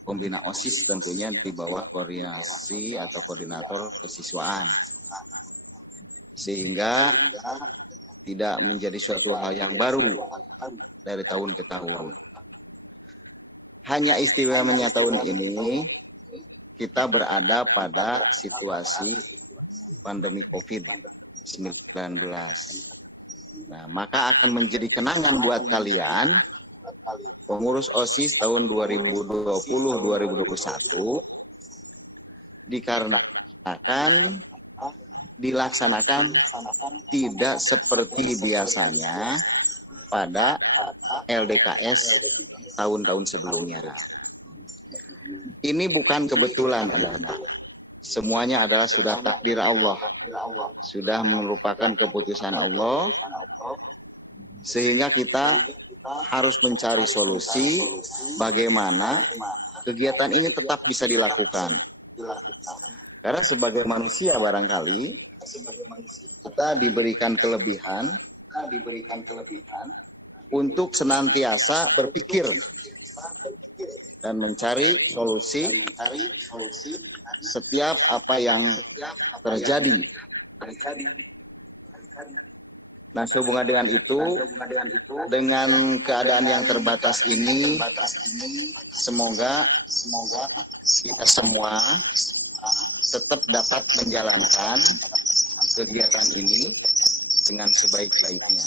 pembina OSIS tentunya di bawah koordinasi atau koordinator kesiswaan, sehingga tidak menjadi suatu hal yang baru dari tahun ke tahun. Hanya istimewanya tahun ini kita berada pada situasi pandemi COVID-19. Nah, maka akan menjadi kenangan buat kalian pengurus OSIS tahun 2020-2021 dikarenakan dilaksanakan tidak seperti biasanya pada LDKS tahun-tahun sebelumnya. Ini bukan kebetulan, anak-anak. Semuanya adalah sudah takdir Allah. Sudah merupakan keputusan Allah. Sehingga kita harus mencari solusi bagaimana kegiatan ini tetap bisa dilakukan. Karena sebagai manusia barangkali kita diberikan kelebihan untuk senantiasa berpikir dan mencari solusi setiap apa yang terjadi. Nah, sehubungan dengan itu, dengan keadaan yang terbatas ini, semoga kita semua tetap dapat menjalankan kegiatan ini dengan sebaik-baiknya.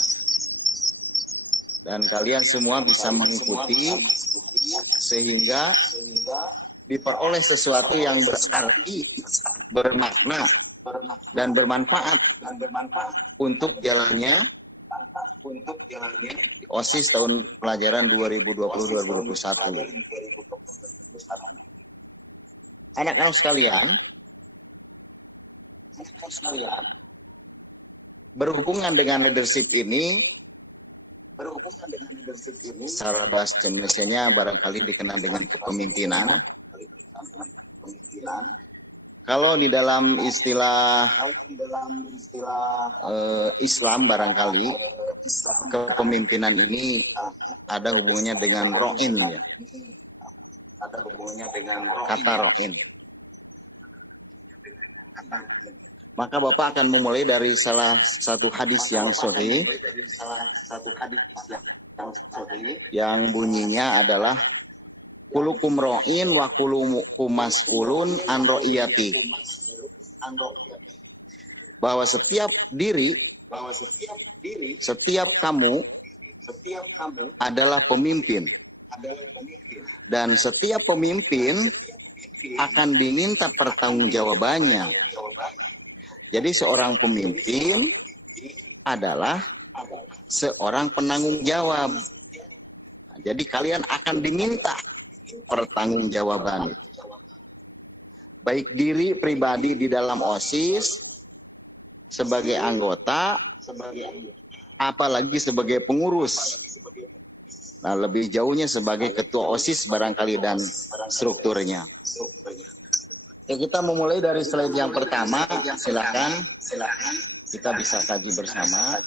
Dan kalian semua bisa mengikuti sehingga diperoleh sesuatu yang berarti, bermakna, dan bermanfaat untuk jalannya di OSIS tahun pelajaran 2020-2021. Anak-anak sekalian, berhubungan dengan leadership ini, secara bahasa Indonesianya barangkali dikenal dengan kepemimpinan. Kalau di dalam istilah Islam barangkali kepemimpinan ini ada hubungannya dengan ro'in ya. Kata ro'in. Maka Bapak akan memulai dari salah satu hadis yang sahih yang bunyinya adalah kulukum ro'in wa kulukum mas'ulun an ro'iyati. Bahwa setiap diri, setiap kamu adalah pemimpin. Dan setiap pemimpin akan diminta pertanggungjawabannya. Jadi seorang pemimpin adalah seorang penanggung jawab. Nah, jadi kalian akan diminta pertanggungjawaban itu. Baik diri pribadi di dalam OSIS, sebagai anggota, apalagi sebagai pengurus. Nah, lebih jauhnya sebagai ketua OSIS barangkali dan strukturnya. Oke, kita memulai dari slide yang pertama. Silakan kita bisa kaji bersama.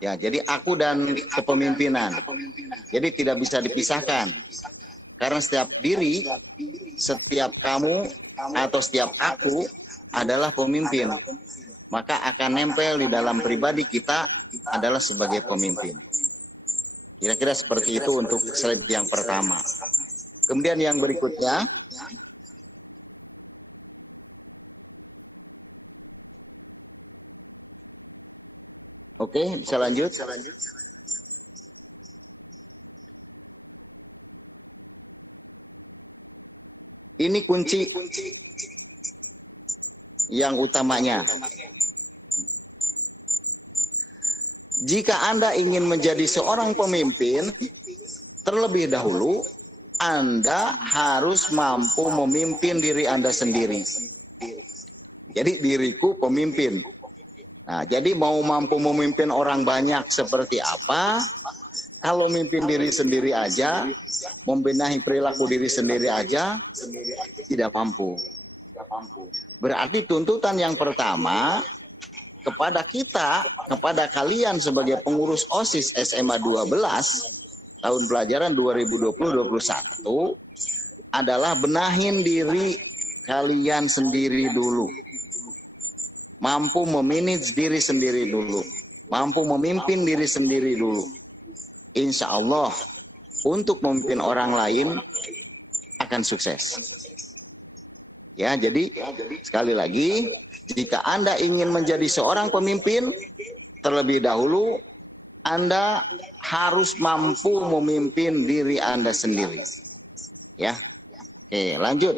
Ya, jadi aku dan kepemimpinan. Jadi tidak bisa dipisahkan. Karena setiap diri, setiap kamu, atau setiap aku adalah pemimpin. Maka akan nempel di dalam pribadi kita adalah sebagai pemimpin. Kira-kira seperti itu untuk slide yang pertama. Kemudian yang berikutnya. Oke, bisa lanjut. Ini kunci yang utamanya. Jika Anda ingin menjadi seorang pemimpin, terlebih dahulu Anda harus mampu memimpin diri Anda sendiri. Jadi diriku pemimpin. Nah, jadi mau mampu memimpin orang banyak seperti apa? Kalau mimpin diri sendiri aja, membenahi perilaku diri sendiri aja, tidak mampu. Berarti tuntutan yang pertama kepada kita, kepada kalian sebagai pengurus OSIS SMA 12 tahun pelajaran 2020-2021 adalah benahin diri kalian sendiri dulu. Mampu memanage diri sendiri dulu. Mampu memimpin diri sendiri dulu. Insya Allah untuk memimpin orang lain akan sukses. Ya, jadi sekali lagi, jika Anda ingin menjadi seorang pemimpin, terlebih dahulu Anda harus mampu memimpin diri Anda sendiri. Ya. Oke, lanjut.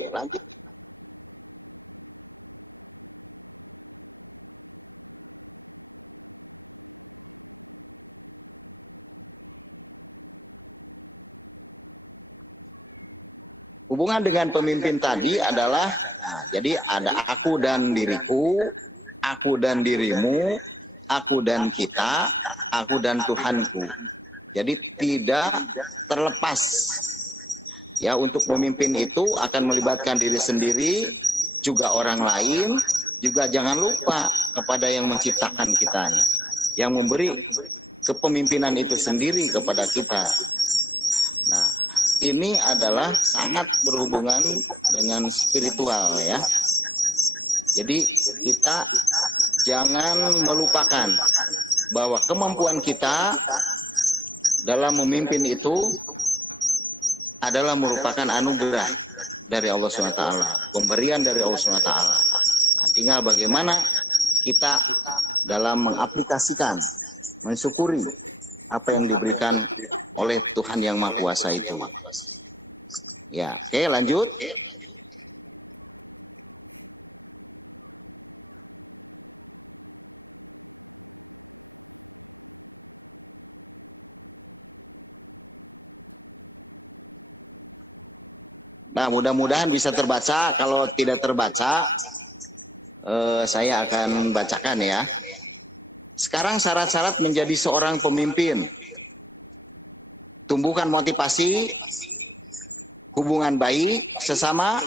Hubungan dengan pemimpin tadi adalah, nah, jadi ada aku dan diriku, aku dan dirimu, aku dan kita, aku dan Tuhanku. Jadi tidak terlepas. Ya, untuk memimpin itu akan melibatkan diri sendiri, juga orang lain, juga jangan lupa kepada yang menciptakan kitanya, yang memberi kepemimpinan itu sendiri kepada kita. Nah, ini adalah sangat berhubungan dengan spiritual ya. Jadi kita jangan melupakan bahwa kemampuan kita dalam memimpin itu adalah merupakan anugerah dari Allah SWT, pemberian dari Allah SWT. Nah, tinggal bagaimana kita dalam mengaplikasikan, mensyukuri apa yang diberikan oleh Tuhan yang Maha Kuasa itu. Ya, oke, lanjut. Nah, mudah-mudahan bisa terbaca. Kalau tidak terbaca, saya akan bacakan ya. Sekarang syarat-syarat menjadi seorang pemimpin. Tumbuhkan motivasi, hubungan baik sesama,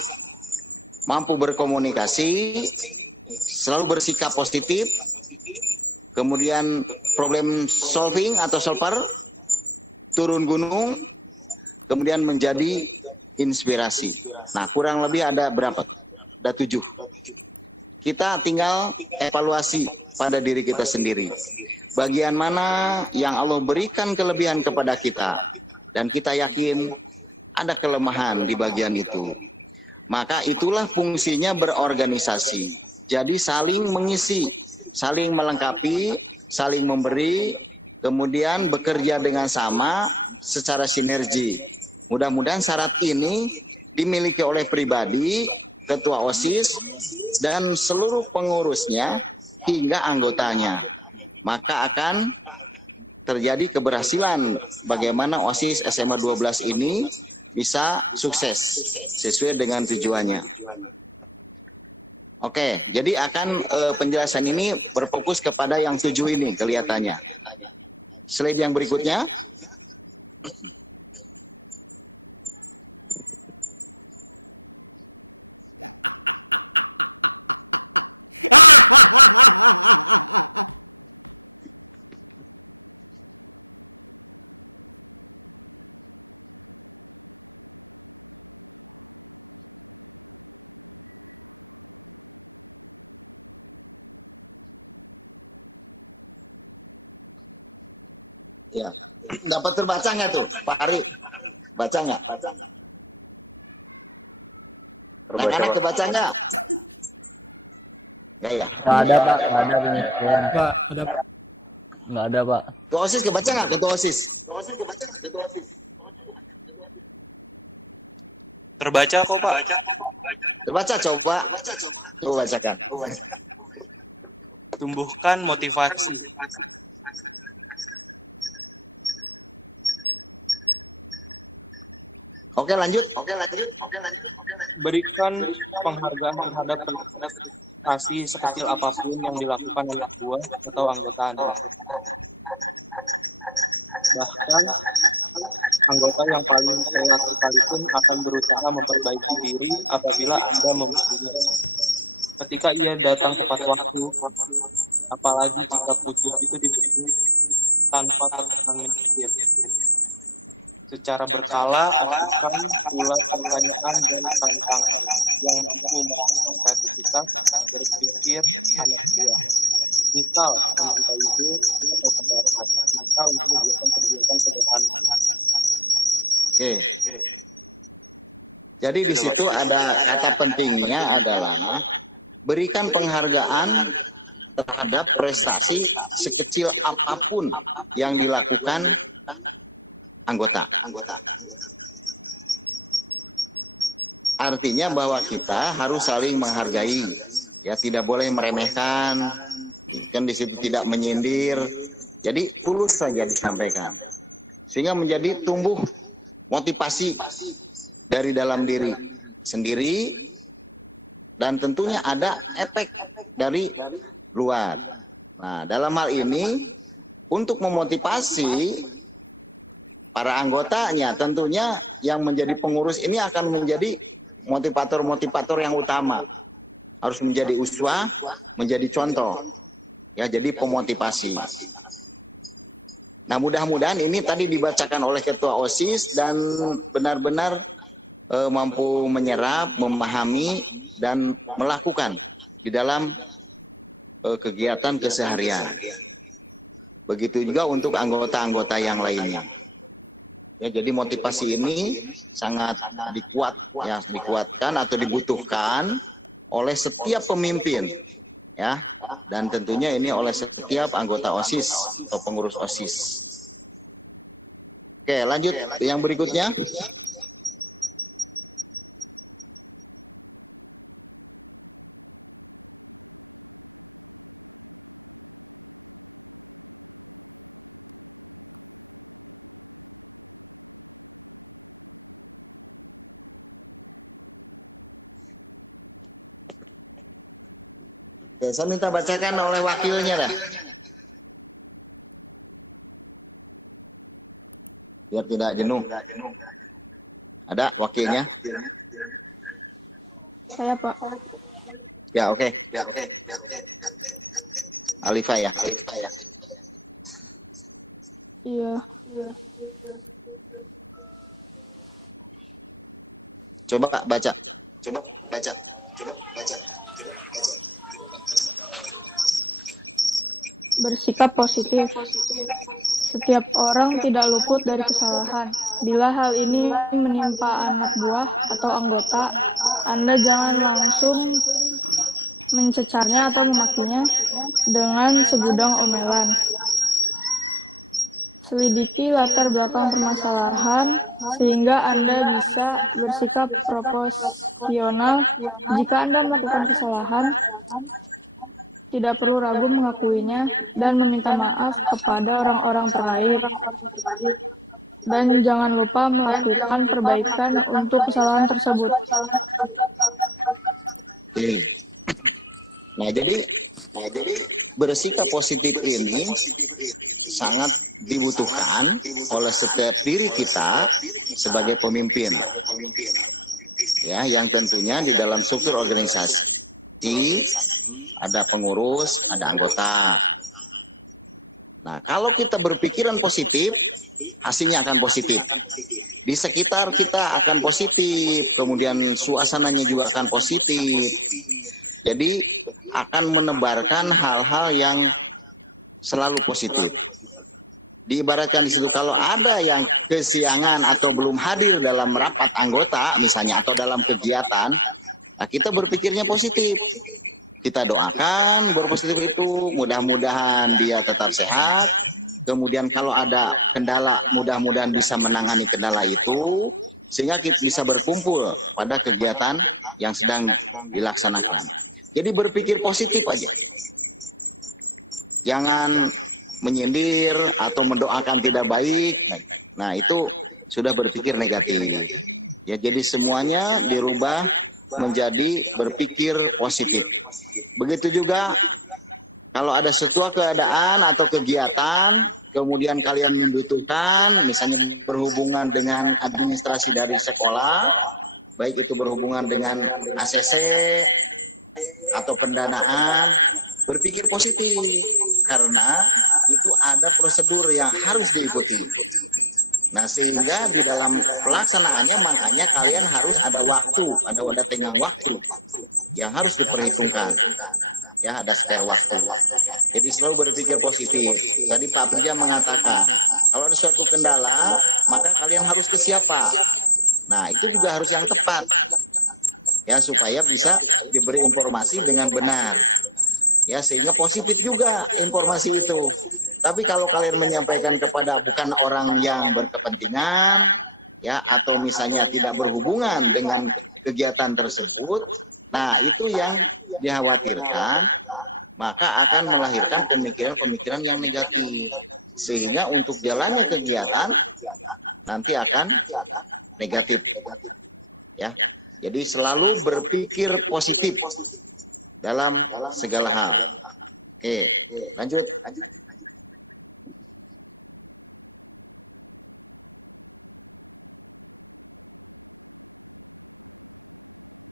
mampu berkomunikasi, selalu bersikap positif, kemudian problem solving atau solver, turun gunung, kemudian menjadi inspirasi. Nah, kurang lebih ada berapa? Ada 7. Kita tinggal evaluasi pada diri kita sendiri. Bagian mana yang Allah berikan kelebihan kepada kita, dan kita yakin ada kelemahan di bagian itu. Maka itulah fungsinya berorganisasi. Jadi saling mengisi, saling melengkapi, saling memberi, kemudian bekerja dengan sama secara sinergi. Mudah-mudahan syarat ini dimiliki oleh pribadi, ketua OSIS, dan seluruh pengurusnya hingga anggotanya. Maka akan terjadi keberhasilan bagaimana OSIS SMA 12 ini bisa sukses sesuai dengan tujuannya. Oke, jadi akan penjelasan ini berfokus kepada yang 7 ini kelihatannya. Slide yang berikutnya. Ya, dapat terbaca nggak tuh, Pak Ari? Baca nggak? Anak-anak kebaca nggak? Nggak ya? Nggak ada Pak, nggak ada penyesuaian. Pak, ada Pak. Nggak ada Pak. Ketua OSIS kebaca nggak? Ketua OSIS? Terbaca kok, Pak. Terbaca, coba. Coba bacakan. Tumbuhkan motivasi. Oke, lanjut. Berikan penghargaan terhadap prestasi sekecil apapun yang dilakukan oleh buah atau anggota Anda. Bahkan anggota yang paling telat sekalipun akan berusaha memperbaiki diri apabila Anda membutuhnya. Ketika ia datang tepat waktu, apalagi jika pujian itu diberi tanpa terkesan menyindir. Secara berkala, ajukan pula pertanyaan dan tantangan yang mampu merangsang kreativitas berpikir anak buah. Misal, meminta ide atau pendapat. Misal, untuk kegiatan-kegiatan sederhana. Oke. Jadi di situ ada kata pentingnya adalah berikan penghargaan terhadap prestasi sekecil apapun yang dilakukan anggota. Artinya bahwa kita harus saling menghargai, ya tidak boleh meremehkan, kan di situ tidak menyindir. Jadi tulus saja disampaikan, sehingga menjadi tumbuh motivasi dari dalam diri sendiri, dan tentunya ada efek dari luar. Nah, dalam hal ini untuk memotivasi para anggotanya, tentunya yang menjadi pengurus ini akan menjadi motivator-motivator yang utama. Harus menjadi uswah, menjadi contoh. Ya, jadi pemotivasi. Nah, mudah-mudahan ini tadi dibacakan oleh Ketua OSIS dan benar-benar mampu menyerap, memahami, dan melakukan di dalam kegiatan keseharian. Begitu juga untuk anggota-anggota yang lainnya. Ya, jadi motivasi ini sangat dikuatkan atau dibutuhkan oleh setiap pemimpin, ya, dan tentunya ini oleh setiap anggota OSIS atau pengurus OSIS. Oke, lanjut yang berikutnya. Oke, saya minta bacakan oleh wakilnya dah. Biar tidak jenuh. Ada wakilnya? Saya, Pak. Ya, oke. Alifa ya. Iya. Coba baca. Bersikap positif. Setiap orang tidak luput dari kesalahan. Bila hal ini menimpa anak buah atau anggota, Anda jangan langsung mencecarnya atau memakinya dengan segudang omelan. Selidiki latar belakang permasalahan sehingga Anda bisa bersikap proporsional. Jika Anda melakukan kesalahan, tidak perlu ragu mengakuinya dan meminta maaf kepada orang-orang terkait. Dan jangan lupa melakukan perbaikan untuk kesalahan tersebut. Nah, jadi bersikap positif ini sangat dibutuhkan oleh setiap diri kita sebagai pemimpin. Ya, yang tentunya di dalam struktur organisasi ada pengurus, ada anggota. Nah, kalau kita berpikiran positif, hasilnya akan positif. Di sekitar kita akan positif, kemudian suasananya juga akan positif. Jadi akan menebarkan hal-hal yang selalu positif. Diibaratkan di situ, kalau ada yang kesiangan atau belum hadir dalam rapat anggota misalnya atau dalam kegiatan, nah kita berpikirnya positif. Kita doakan berpositif itu, mudah-mudahan dia tetap sehat. Kemudian kalau ada kendala, mudah-mudahan bisa menangani kendala itu. sehingga kita bisa berkumpul pada kegiatan yang sedang dilaksanakan. Jadi berpikir positif aja. Jangan menyindir atau mendoakan tidak baik. Nah, itu sudah berpikir negatif. Ya, jadi semuanya dirubah menjadi berpikir positif. Begitu juga kalau ada suatu keadaan atau kegiatan, kemudian kalian membutuhkan, misalnya berhubungan dengan administrasi dari sekolah, baik itu berhubungan dengan ACC atau pendanaan, berpikir positif karena itu ada prosedur yang harus diikuti. Nah, sehingga di dalam pelaksanaannya makanya kalian harus ada waktu, ada tenggang waktu yang harus diperhitungkan. Ya, ada spare waktu. Jadi selalu berpikir positif. Tadi Pak Pirja mengatakan, kalau ada suatu kendala, maka kalian harus ke siapa? Nah, itu juga harus yang tepat. Ya, supaya bisa diberi informasi dengan benar. Ya, sehingga positif juga informasi itu. Tapi kalau kalian menyampaikan kepada bukan orang yang berkepentingan, ya, atau misalnya tidak berhubungan dengan kegiatan tersebut, nah itu yang dikhawatirkan, maka akan melahirkan pemikiran-pemikiran yang negatif. Sehingga untuk jalannya kegiatan, nanti akan negatif. Ya, jadi selalu berpikir positif dalam segala hal. Oke, lanjut.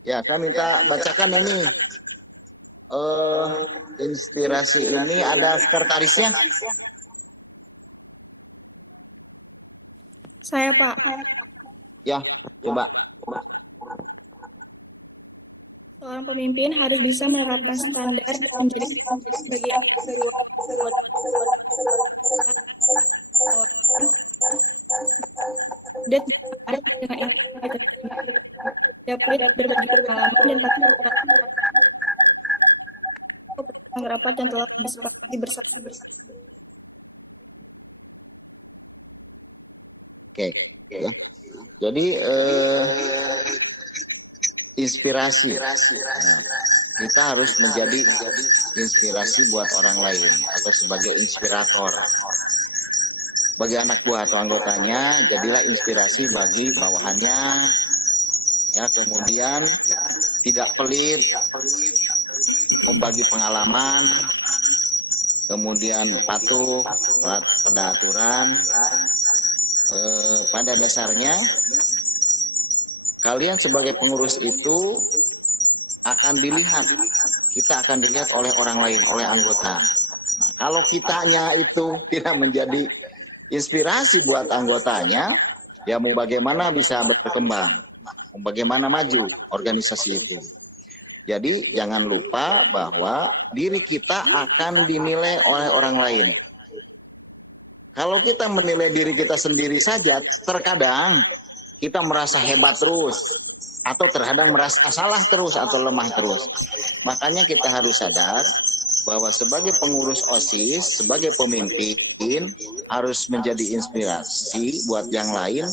Ya, saya minta bacakan ini. Inspirasi ini ada sekretarisnya. Saya, Pak. Ya, coba. Seorang pemimpin harus bisa menerapkan standar dan menjadi bagian dan dengan tidak pelit berbagi pengalaman dan patut rapat yang telah disepakati bersama. Oke, ya. Jadi inspirasi. Nah, kita harus menjadi inspirasi buat orang lain atau sebagai inspirator. Bagi anak buah atau anggotanya, jadilah inspirasi bagi bawahannya. Ya, kemudian tidak pelit, membagi pengalaman, kemudian patuh pada aturan. Pada dasarnya, kalian sebagai pengurus itu akan dilihat, kita akan dilihat oleh orang lain, oleh anggota. Nah, kalau kitanya itu tidak menjadi inspirasi buat anggotanya, ya mau bagaimana bisa berkembang, mau bagaimana maju organisasi itu. Jadi jangan lupa bahwa diri kita akan dinilai oleh orang lain. Kalau kita menilai diri kita sendiri saja, terkadang kita merasa hebat terus, atau terkadang merasa salah terus, atau lemah terus. Makanya kita harus sadar bahwa sebagai pengurus OSIS, sebagai pemimpin, harus menjadi inspirasi buat yang lain,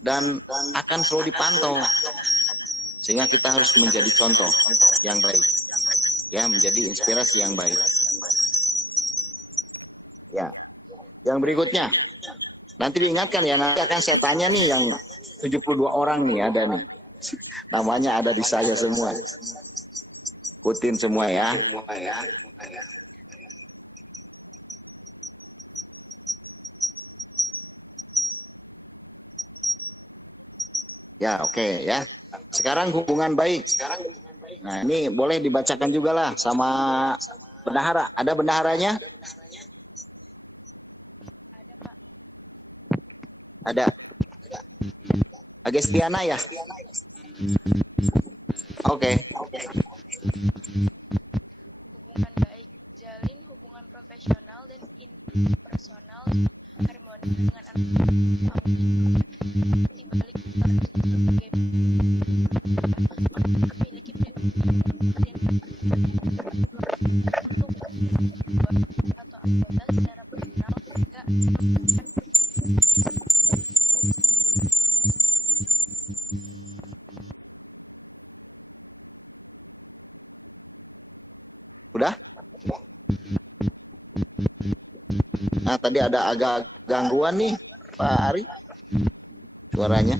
dan akan selalu dipantau. Sehingga kita harus menjadi contoh yang baik. Ya, menjadi inspirasi yang baik. Ya. Yang berikutnya, nanti diingatkan ya, nanti akan saya tanya nih yang 72 orang nih ada nih. Namanya ada di saya semua. Ikutin semua ya. Ya, oke ya. Sekarang hubungan baik. Nah, ini boleh dibacakan juga lah sama bendahara. Ada bendaharanya? Ada. Agestiana ya? Oke. Hubungan baik, jalin hubungan profesional dan interpersonal yang harmonis dengan anak di balik sebagai memiliki untuk atau anggota secara personal hingga Udah? Nah, tadi ada agak gangguan nih, Pak Ari. Suaranya.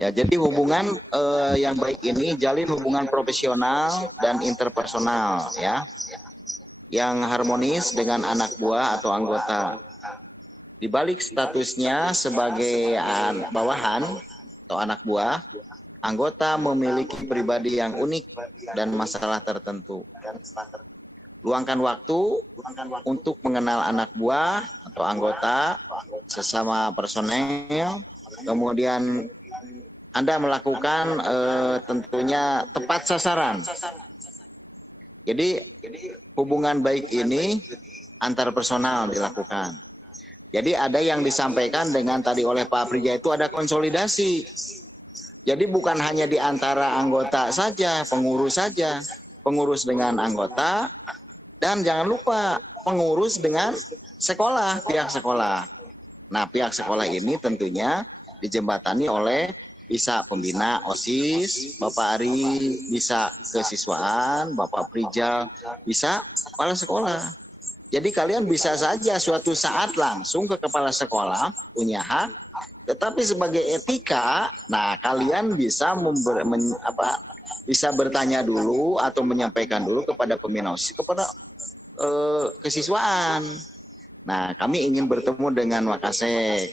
Ya, jadi hubungan yang baik ini jalin hubungan profesional dan interpersonal ya, yang harmonis dengan anak buah atau anggota. Di balik statusnya sebagai bawahan atau anak buah, anggota memiliki pribadi yang unik dan masalah tertentu. Luangkan waktu untuk mengenal anak buah atau anggota sesama personel, kemudian Anda melakukan tentunya tepat sasaran. Jadi hubungan baik ini antar personal dilakukan. Jadi ada yang disampaikan dengan tadi oleh Pak Aprija itu ada konsolidasi. Jadi bukan hanya di antara anggota saja, pengurus saja. Pengurus dengan anggota, dan jangan lupa pengurus dengan sekolah, pihak sekolah. Nah, pihak sekolah ini tentunya dijembatani oleh bisa pembina OSIS, Bapak Ari, bisa kesiswaan, Bapak Prijal, bisa kepala sekolah. Jadi kalian bisa saja suatu saat langsung ke kepala sekolah, punya hak, tetapi sebagai etika, nah kalian bisa bisa bertanya dulu atau menyampaikan dulu kepada pembina OSIS, kepada kesiswaan. Nah, kami ingin bertemu dengan Wakasek,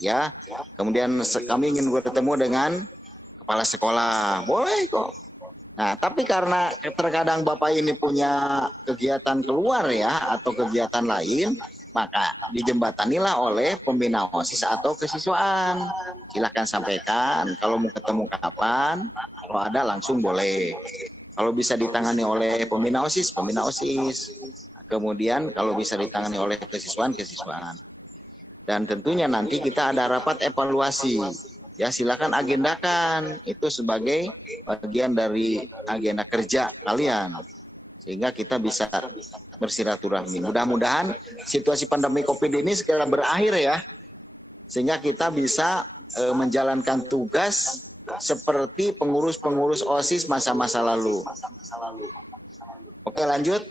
ya. Kemudian kami ingin bertemu dengan kepala sekolah, boleh kok. Nah, tapi karena terkadang Bapak ini punya kegiatan keluar ya, atau kegiatan lain, maka dijembatanilah oleh pembina OSIS atau kesiswaan. Silahkan sampaikan, kalau mau ketemu kapan, kalau ada langsung boleh. Kalau bisa ditangani oleh pembina OSIS, pembina OSIS. Kemudian kalau bisa ditangani oleh kesiswaan, kesiswaan. Dan tentunya nanti kita ada rapat evaluasi. Ya, silakan agendakan itu sebagai bagian dari agenda kerja kalian. Sehingga kita bisa bersilaturahmi. Mudah-mudahan situasi pandemi COVID ini segera berakhir ya. Sehingga kita bisa menjalankan tugas seperti pengurus-pengurus OSIS masa-masa lalu. Oke, lanjut.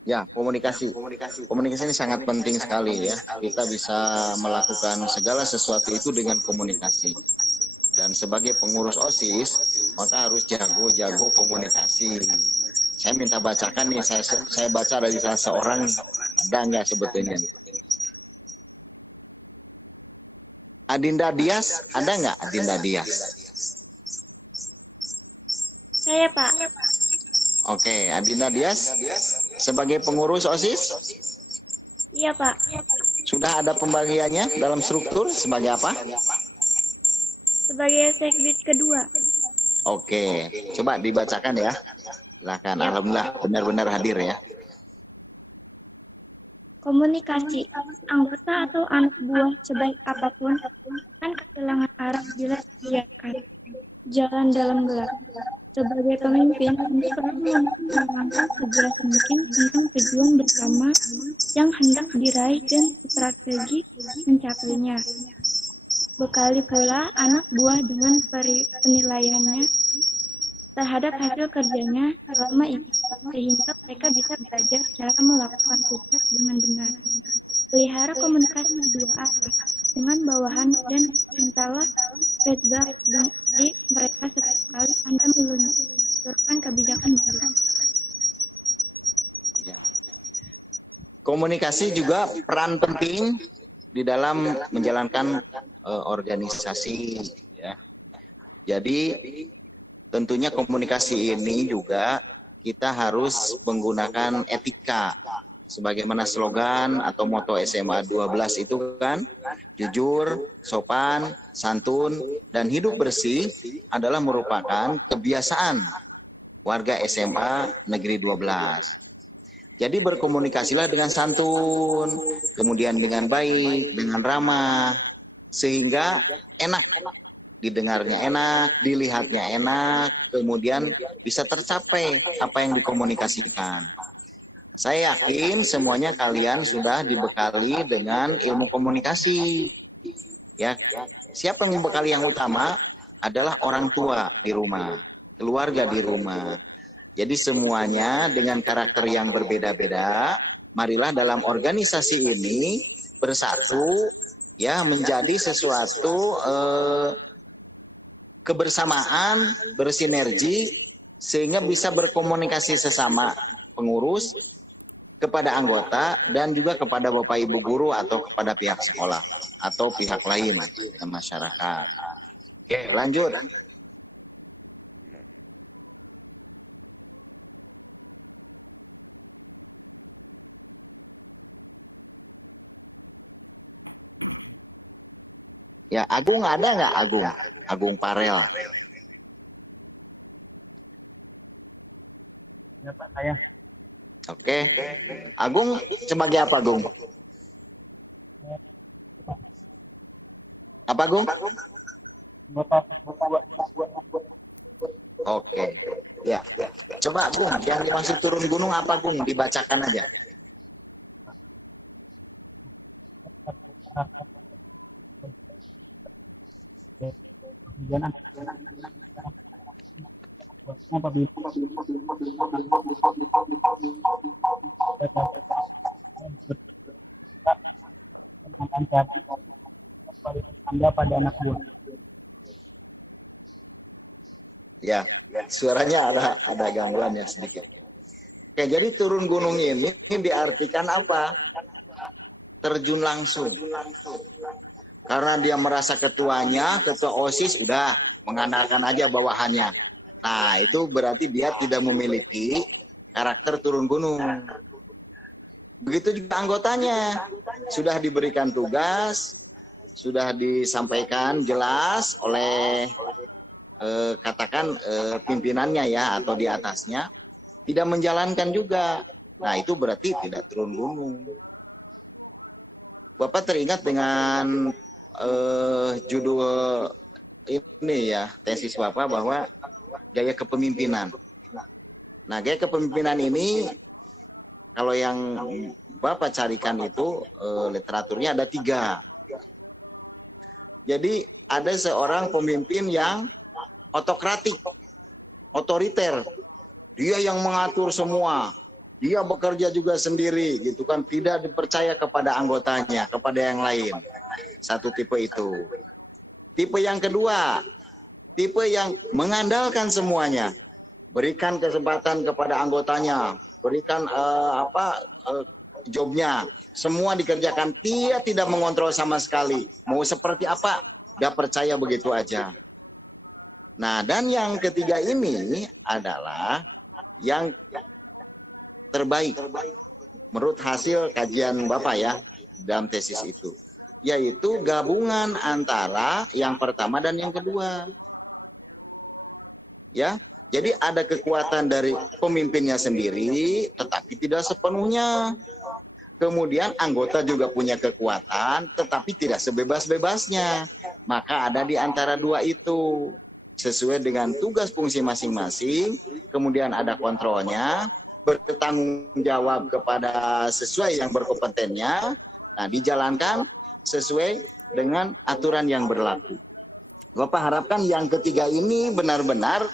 Ya, komunikasi. Komunikasi ini sangat penting sekali ya. Kita bisa melakukan segala sesuatu itu dengan komunikasi. Dan sebagai pengurus OSIS, maka harus jago-jago komunikasi. Saya minta bacakan nih, saya baca dari salah seorang, ada nggak sebetulnya? Adinda Dias, ada nggak Adinda Dias? Saya, Pak. Oke, Adinda Dias, sebagai pengurus OSIS? Iya, Pak. Sudah ada pembagiannya dalam struktur sebagai apa? Sebagai sekbid kedua. Oke, coba dibacakan ya. Silakan, alhamdulillah benar-benar hadir ya. Komunikasi. Anggota atau anak buah sebaik apapun akan kehilangan arah bila dibiarkan jalan dalam gelap. Sebagai pemimpin, Anda selalu melangkah sejelas mungkin tentang tujuan bersama yang hendak diraih dan strategi mencapainya. Bekali pula anak buah dengan penilaiannya terhadap hasil kerjanya selama ini, sehingga mereka bisa belajar cara melakukan tugas dengan benar. Pelihara komunikasi dua arah dengan bawahan dan mintalah feedback dari mereka setiap kali Anda meluncurkan kebijakan baru. Ya. Komunikasi juga peran penting di dalam menjalankan organisasi ya. Jadi tentunya komunikasi ini juga kita harus menggunakan etika. Sebagaimana slogan atau moto SMA 12 itu kan, jujur, sopan, santun, dan hidup bersih adalah merupakan kebiasaan warga SMA Negeri 12. Jadi berkomunikasilah dengan santun, kemudian dengan baik, dengan ramah, sehingga enak, didengarnya enak, dilihatnya enak, kemudian bisa tercapai apa yang dikomunikasikan. Saya yakin semuanya kalian sudah dibekali dengan ilmu komunikasi. Ya, siapa yang membekali yang utama adalah orang tua di rumah, keluarga di rumah. Jadi semuanya dengan karakter yang berbeda-beda, marilah dalam organisasi ini bersatu, ya, menjadi sesuatu kebersamaan, bersinergi, sehingga bisa berkomunikasi sesama pengurus, kepada anggota, dan juga kepada Bapak Ibu guru atau kepada pihak sekolah atau pihak lain masyarakat. Oke, lanjut. Ya, Agung ada nggak Agung? Agung Parel. Ya Pak, saya. Oke. Agung sebagai apa, Agung? Apa, Agung? Oke. Ya. Coba, Agung, yang dimaksud turun gunung apa, Agung? Dibacakan aja. Anda pada anak buah. Ya, suaranya ada gangguannya sedikit. Oke, jadi turun gunung ini diartikan apa? Terjun langsung. Karena dia merasa ketuanya, ketua OSIS udah mengandalkan aja bawahannya. Nah, itu berarti dia tidak memiliki karakter turun gunung. Begitu juga anggotanya. Sudah diberikan tugas, sudah disampaikan jelas oleh katakan pimpinannya ya atau di atasnya, tidak menjalankan juga. Nah, itu berarti tidak turun gunung. Bapak teringat dengan judul ini ya, tesis Bapak bahwa gaya kepemimpinan. Nah, gaya kepemimpinan ini kalau yang Bapak carikan itu literaturnya ada 3. Jadi ada seorang pemimpin yang otokratik, otoriter. Dia yang mengatur semua. Dia bekerja juga sendiri, gitu kan. Tidak dipercaya kepada anggotanya, kepada yang lain. Satu tipe itu. Tipe yang kedua, tipe yang mengandalkan semuanya. Berikan kesempatan kepada anggotanya, berikan jobnya, semua dikerjakan. Dia tidak mengontrol sama sekali. Mau seperti apa, dia percaya begitu aja. Nah, dan yang ketiga ini adalah yang terbaik menurut hasil kajian Bapak ya dalam tesis itu, yaitu gabungan antara yang pertama dan yang kedua. Ya, jadi ada kekuatan dari pemimpinnya sendiri, tetapi tidak sepenuhnya. Kemudian anggota juga punya kekuatan, tetapi tidak sebebas-bebasnya. Maka ada di antara dua itu, sesuai dengan tugas fungsi masing-masing. Kemudian ada kontrolnya, bertanggung jawab kepada sesuai yang berkompetennya. Nah, dijalankan sesuai dengan aturan yang berlaku. Bapak harapkan yang ketiga ini benar-benar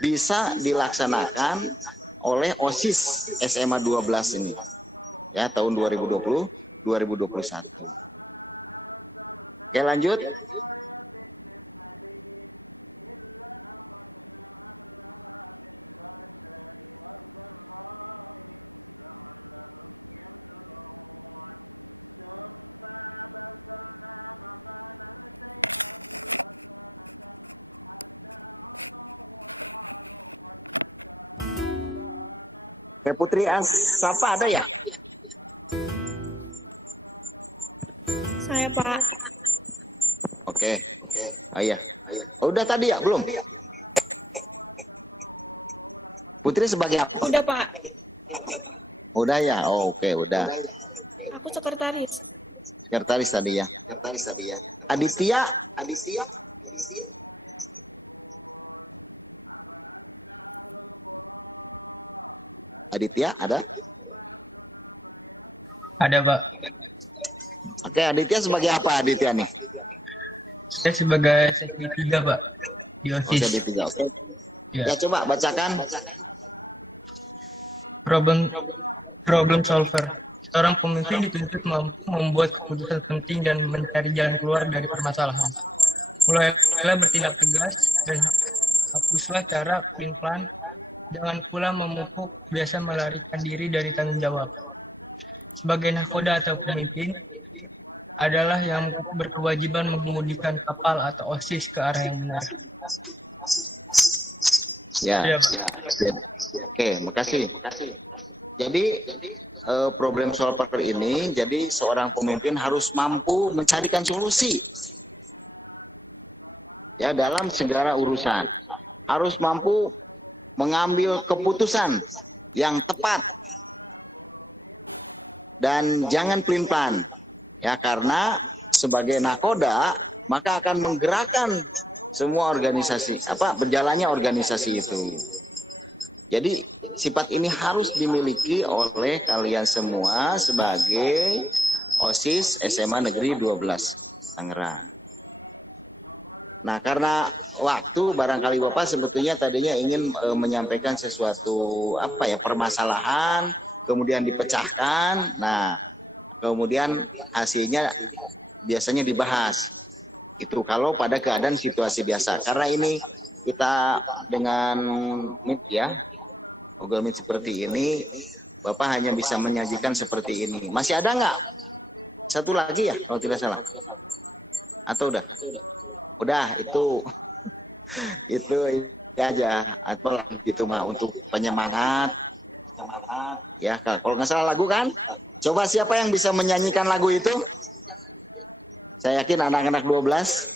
bisa dilaksanakan oleh OSIS SMA 12 ini. Ya, tahun 2020-2021. Oke, lanjut. Oke, Putri Assafa ada ya? Saya, Pak. Oke. Oh iya. Oh, udah tadi ya? Belum? Putri sebagai apa? Udah, Pak. Udah ya? Oh, oke, udah. Aku sekretaris. Sekretaris tadi ya? Aditya. Aditya ada? Ada, Pak. Oke, Aditya sebagai apa Aditya nih? Saya sebagai sekti 3, Pak. Di Oke, OSIS. Aditya. Oke. Ya. Ya, coba bacakan. Problem solver. Seorang pemimpin dituntut mampu membuat keputusan penting dan mencari jalan keluar dari permasalahan. Mulailah bertindak tegas dan hapuslah cara pelin-pelan. Jangan pula memupuk biasa melarikan diri dari tanggung jawab. Sebagai nahkoda atau pemimpin adalah yang berkewajiban mengemudikan kapal atau OSIS ke arah yang benar. Ya. Ya, Pak. Oke, makasih. Jadi problem solver ini, jadi seorang pemimpin harus mampu mencarikan solusi ya dalam segala urusan. Harus mampu mengambil keputusan yang tepat dan jangan pelin-pelan ya, karena sebagai nakoda maka akan menggerakkan semua organisasi, berjalannya organisasi itu. Jadi sifat ini harus dimiliki oleh kalian semua sebagai OSIS SMA Negeri 12 Tangerang. Nah, karena waktu barangkali Bapak sebetulnya tadinya ingin menyampaikan sesuatu permasalahan, kemudian dipecahkan. Nah, kemudian hasilnya biasanya dibahas. Itu kalau pada keadaan situasi biasa. Karena ini kita dengan Meet ya, Google Meet seperti ini, Bapak hanya bisa menyajikan seperti ini. Masih ada nggak? Satu lagi ya, kalau tidak salah. Atau udah? Udah, itu aja. Atau gitu mah untuk penyemangat. Ya, kalau nggak salah lagu kan? Coba siapa yang bisa menyanyikan lagu itu? Saya yakin anak-anak 12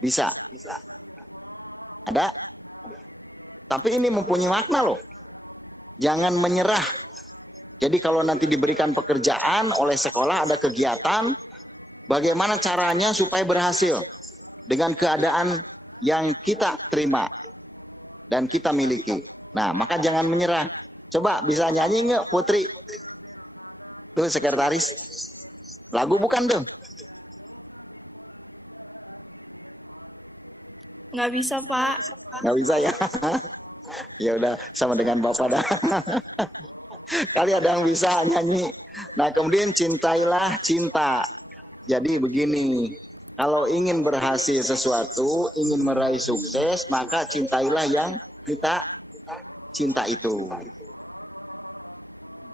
bisa. Ada? Tapi ini mempunyai makna loh. Jangan menyerah. Jadi kalau nanti diberikan pekerjaan oleh sekolah, ada kegiatan, bagaimana caranya supaya berhasil dengan keadaan yang kita terima dan kita miliki. Nah, maka jangan menyerah. Coba bisa nyanyi nggak Putri? Tuh sekretaris. Lagu bukan tuh? Nggak bisa, Pak. Nggak bisa ya? Ya udah, sama dengan Bapak dah. Kali ada yang bisa nyanyi. Nah, kemudian cintailah cinta. Jadi begini, kalau ingin berhasil sesuatu, ingin meraih sukses, maka cintailah yang kita cinta itu.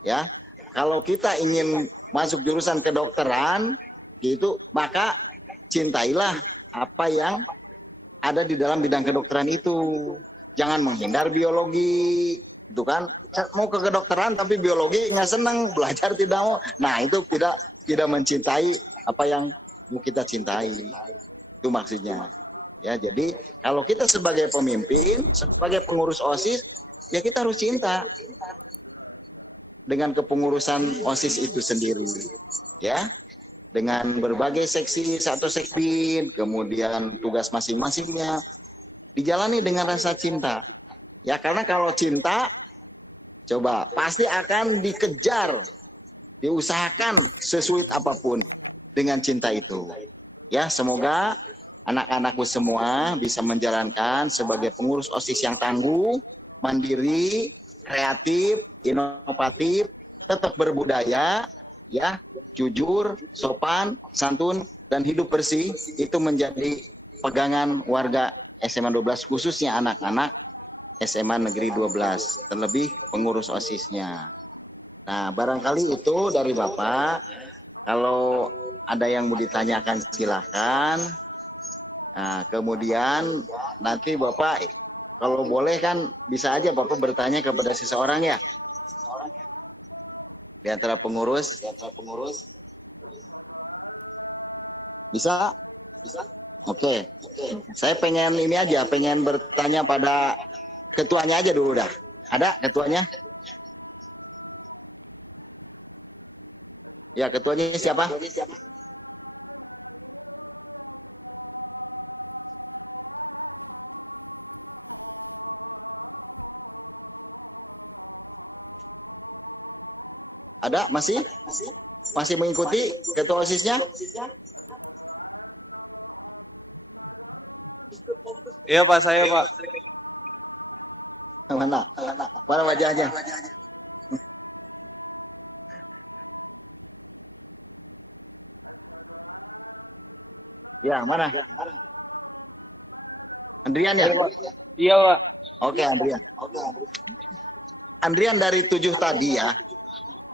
Ya, kalau kita ingin masuk jurusan kedokteran, gitu, maka cintailah apa yang ada di dalam bidang kedokteran itu. Jangan menghindar biologi, itu kan. Mau ke kedokteran tapi biologi nggak seneng, belajar tidak mau. Nah, itu tidak mencintai apa yang mau kita cintai. Itu maksudnya. Ya, jadi kalau kita sebagai pemimpin, sebagai pengurus OSIS, ya kita harus cinta dengan kepengurusan OSIS itu sendiri. Ya. Dengan berbagai seksi, satu sekbid, kemudian tugas masing-masingnya dijalani dengan rasa cinta. Ya, karena kalau cinta, coba pasti akan dikejar, diusahakan sesulit apapun dengan cinta itu. Ya, semoga anak-anakku semua bisa menjalankan sebagai pengurus OSIS yang tangguh, mandiri, kreatif, inovatif, tetap berbudaya, ya, jujur, sopan, santun, dan hidup bersih. Itu menjadi pegangan warga SMA 12, khususnya anak-anak SMA Negeri 12, terlebih pengurus OSIS-nya. Nah, barangkali itu dari Bapak. Kalau ada yang mau ditanyakan silahkan. Nah, kemudian nanti Bapak, kalau boleh kan bisa aja Bapak bertanya kepada seseorang ya. Di antara pengurus. Bisa? Oke. Saya pengen ini aja, pengen bertanya pada ketuanya aja dulu dah. Ada ketuanya? Ya, ketuanya siapa? Ada? Masih? Masih mengikuti ketua OSIS-nya? Iya Pak, saya Pak. Mana? Mana wajahnya? Ya, mana? Andrian ya? Iya Pak. Oke, Andrian. Andrian dari 7 tadi ya.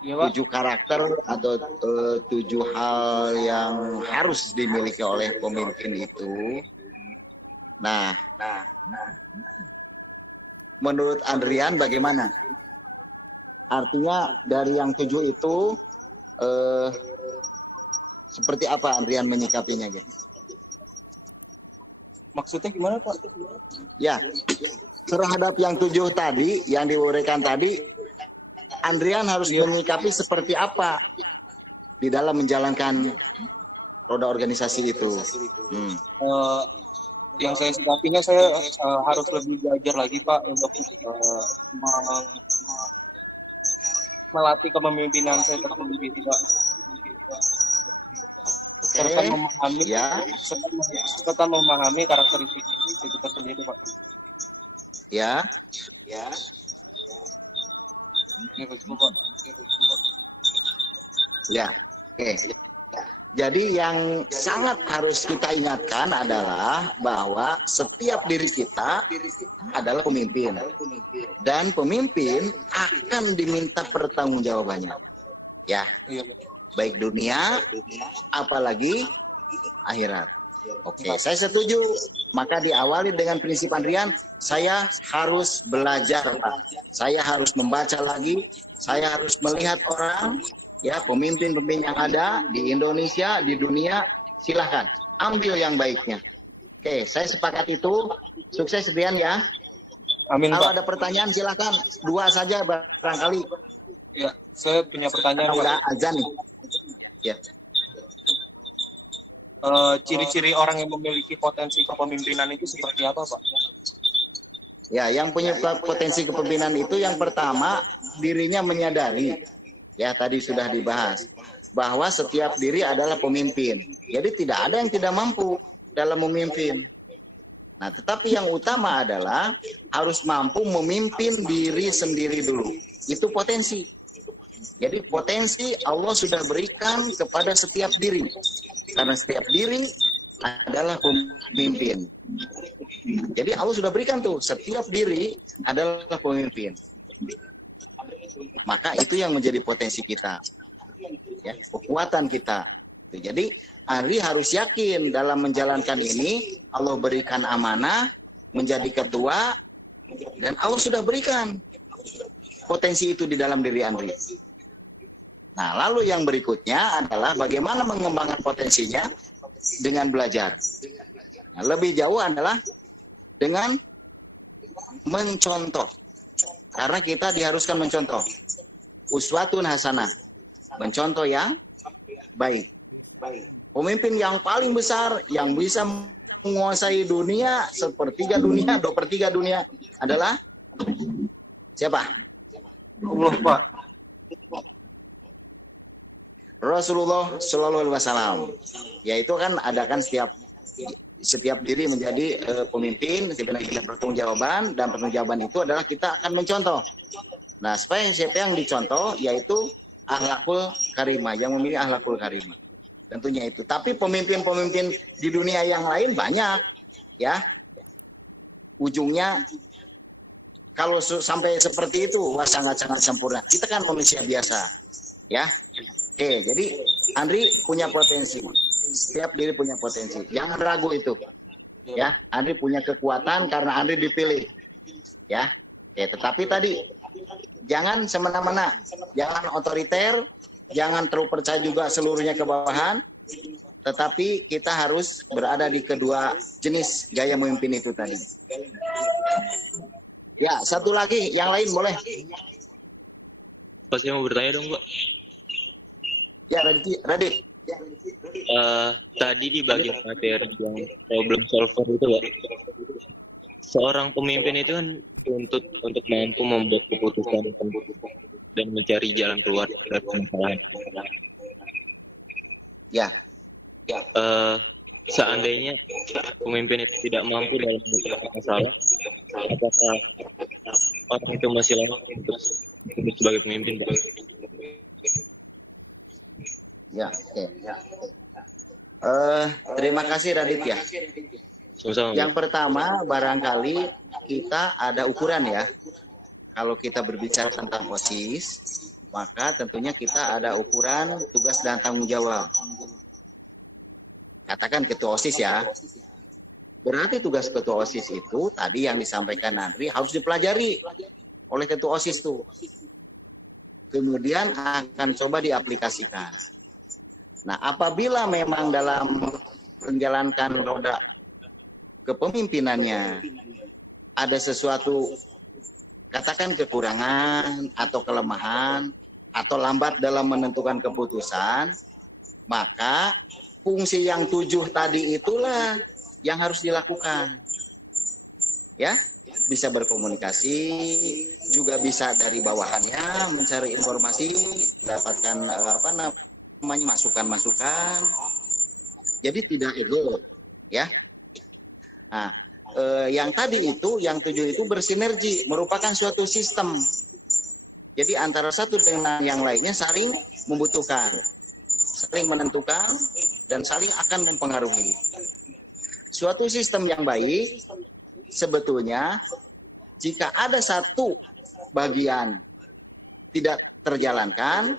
Iya Pak. 7 karakter atau 7 hal yang harus dimiliki oleh pemimpin itu. Nah, menurut Andrian bagaimana? Artinya dari yang 7 itu seperti apa Andrian menyikapinya, guys? Maksudnya gimana Pak? Ya, terhadap yang 7 tadi, yang diuraikan tadi, Andrian harus menyikapi seperti apa di dalam menjalankan roda organisasi itu. Yang saya sikapinya, saya harus lebih belajar lagi Pak untuk melatih kepemimpinan saya terlebih itu Pak. Serta memahami, serta memahami karakteristik itu tersendiri Pak. Ya. Ya, oke. Jadi yang sangat harus kita ingatkan adalah bahwa setiap diri kita adalah pemimpin. Dan pemimpin akan diminta pertanggungjawabannya. Ya, baik dunia, apalagi akhirat. Oke, saya setuju. Maka diawali dengan prinsip Andrian, saya harus belajar, Pak. Saya harus membaca lagi, saya harus melihat orang, ya, pemimpin-pemimpin yang ada di Indonesia, di dunia, silahkan ambil yang baiknya. Oke, saya sepakat itu. Sukses Rian ya. Amin. Kalau Pak. ada pertanyaan silahkan, 2 saja barangkali. Ya, saya punya pertanyaan. Karena udah azan nih. Ya. Ciri-ciri orang yang memiliki potensi kepemimpinan itu seperti apa, Pak? Ya, yang punya potensi kepemimpinan itu yang pertama dirinya menyadari. Ya, tadi sudah dibahas bahwa setiap diri adalah pemimpin. Jadi tidak ada yang tidak mampu dalam memimpin. Nah, tetapi yang utama adalah harus mampu memimpin diri sendiri dulu. Itu potensi. Jadi potensi Allah sudah berikan kepada setiap diri. Karena setiap diri adalah pemimpin. Jadi Allah sudah berikan tuh, setiap diri adalah pemimpin. Maka itu yang menjadi potensi kita. Ya, kekuatan kita. Jadi Ari harus yakin dalam menjalankan ini, Allah berikan amanah, menjadi ketua, dan Allah sudah berikan potensi itu di dalam diri Andri. Nah, lalu yang berikutnya adalah bagaimana mengembangkan potensinya dengan belajar. Nah, lebih jauh adalah dengan mencontoh. Karena kita diharuskan mencontoh. Uswatun hasanah. Mencontoh yang baik. Pemimpin yang paling besar, yang bisa menguasai dunia, 1/3 dunia, 2/3 dunia adalah siapa? Allah, Pak. Rasulullah Shallallahu Alaihi Wasallam. Yaitu kan ada kan setiap diri menjadi pemimpin, sebenarnya pertanggungjawaban, dan pertanggungjawaban itu adalah kita akan mencontoh. Nah, supaya siapa yang dicontoh, yaitu akhlakul karimah, yang memiliki akhlakul karimah. Tentunya itu. Tapi pemimpin-pemimpin di dunia yang lain banyak, ya. Ujungnya kalau sampai seperti itu, wah sangat-sangat sempurna. Kita kan manusia biasa, ya. Oke, jadi Andri punya potensi. Setiap diri punya potensi. Jangan ragu itu. Ya, Andri punya kekuatan karena Andri dipilih. Ya. Oke, tetapi tadi jangan semena-mena, jangan otoriter, jangan terlalu percaya juga seluruhnya ke bawahan, tetapi kita harus berada di kedua jenis gaya memimpin itu tadi. Ya, satu lagi, yang lain boleh. Pak, saya mau bertanya dong, Pak. Ya, Radit. Tadi di bagian materi yang problem solver itu, Pak. Seorang pemimpin itu kan untuk mampu membuat keputusan dan mencari jalan keluar dari permasalahan. Ya. Seandainya pemimpin itu tidak mampu dalam menyelesaikan masalah, apakah orang itu masih layak untuk sebagai pemimpin, Pak? Ya, oke. Terima kasih Radit ya. Sama-sama. Yang pertama, barangkali kita ada ukuran ya. Kalau kita berbicara tentang OSIS, maka tentunya kita ada ukuran tugas dan tanggung jawab. Katakan ketua OSIS ya. Berarti tugas ketua OSIS itu tadi yang disampaikan Andri harus dipelajari oleh ketua OSIS tuh. Kemudian akan coba diaplikasikan. Nah, apabila memang dalam menjalankan roda kepemimpinannya ada sesuatu, katakan kekurangan atau kelemahan atau lambat dalam menentukan keputusan, maka fungsi yang 7 tadi itulah yang harus dilakukan. Ya, bisa berkomunikasi, juga bisa dari bawahannya mencari informasi, dapatkan masukan-masukan. Jadi tidak ego, ya. Nah, yang tadi itu, yang 7 itu bersinergi, merupakan suatu sistem. Jadi antara satu dengan yang lainnya saling membutuhkan, saling menentukan, dan saling akan mempengaruhi. Suatu sistem yang baik, sebetulnya jika ada satu bagian tidak terjalankan,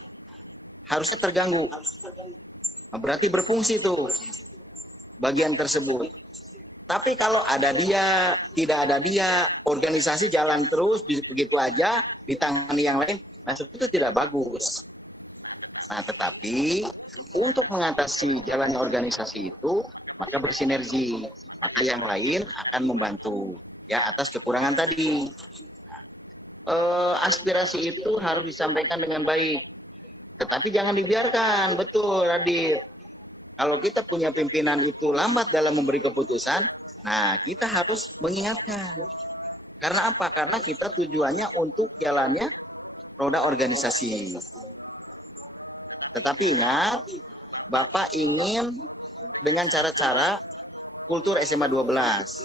harusnya terganggu. Nah, berarti berfungsi tuh bagian tersebut. Tapi kalau ada dia, tidak ada dia, organisasi jalan terus begitu aja, ditangani yang lain, nah itu tidak bagus. Nah, tetapi untuk mengatasi jalannya organisasi itu, maka bersinergi, maka yang lain akan membantu ya atas kekurangan tadi. Aspirasi itu harus disampaikan dengan baik, tetapi jangan dibiarkan. Betul, Radit. Kalau kita punya pimpinan itu lambat dalam memberi keputusan, nah kita harus mengingatkan. Karena apa? Karena kita tujuannya untuk jalannya roda organisasi. Tetapi ingat, Bapak ingin dengan cara-cara kultur SMA 12.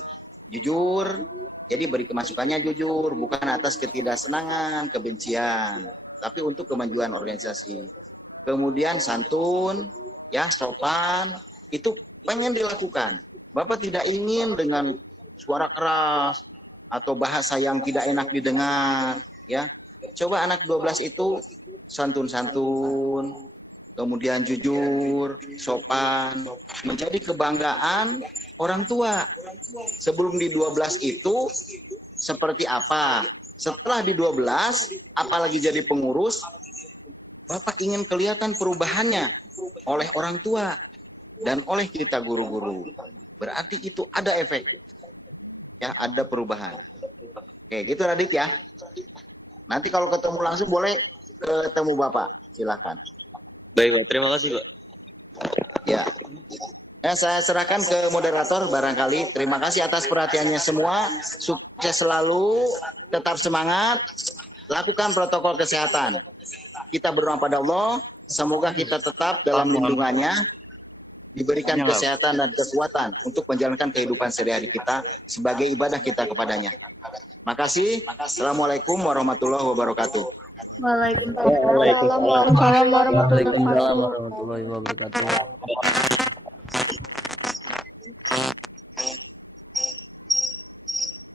Jujur, jadi beri kemasukannya jujur, bukan atas ketidaksenangan, kebencian, tapi untuk kemajuan organisasi. Kemudian santun, ya sopan, itu pengen dilakukan. Bapak tidak ingin dengan suara keras atau bahasa yang tidak enak didengar, ya. Coba anak 12 itu santun-santun, kemudian jujur, sopan, menjadi kebanggaan orang tua. Sebelum di 12 itu seperti apa? Setelah di 12, apalagi jadi pengurus, Bapak ingin kelihatan perubahannya oleh orang tua dan oleh kita guru-guru. Berarti itu ada efek. Ya, ada perubahan. Oke, gitu Radit ya. Nanti kalau ketemu langsung boleh ketemu Bapak. Silahkan. Baik, Pak. Terima kasih, Pak. Ya. Saya serahkan ke moderator barangkali. Terima kasih atas perhatiannya semua. Sukses selalu. Tetap semangat. Lakukan protokol kesehatan. Kita berdoa pada Allah. Semoga kita tetap dalam lindungannya. Diberikan kesehatan dan kekuatan untuk menjalankan kehidupan sehari-hari kita sebagai ibadah kita kepadanya. Makasih. Assalamualaikum warahmatullahi wabarakatuh. Waalaikumsalam warahmatullahi wabarakatuh.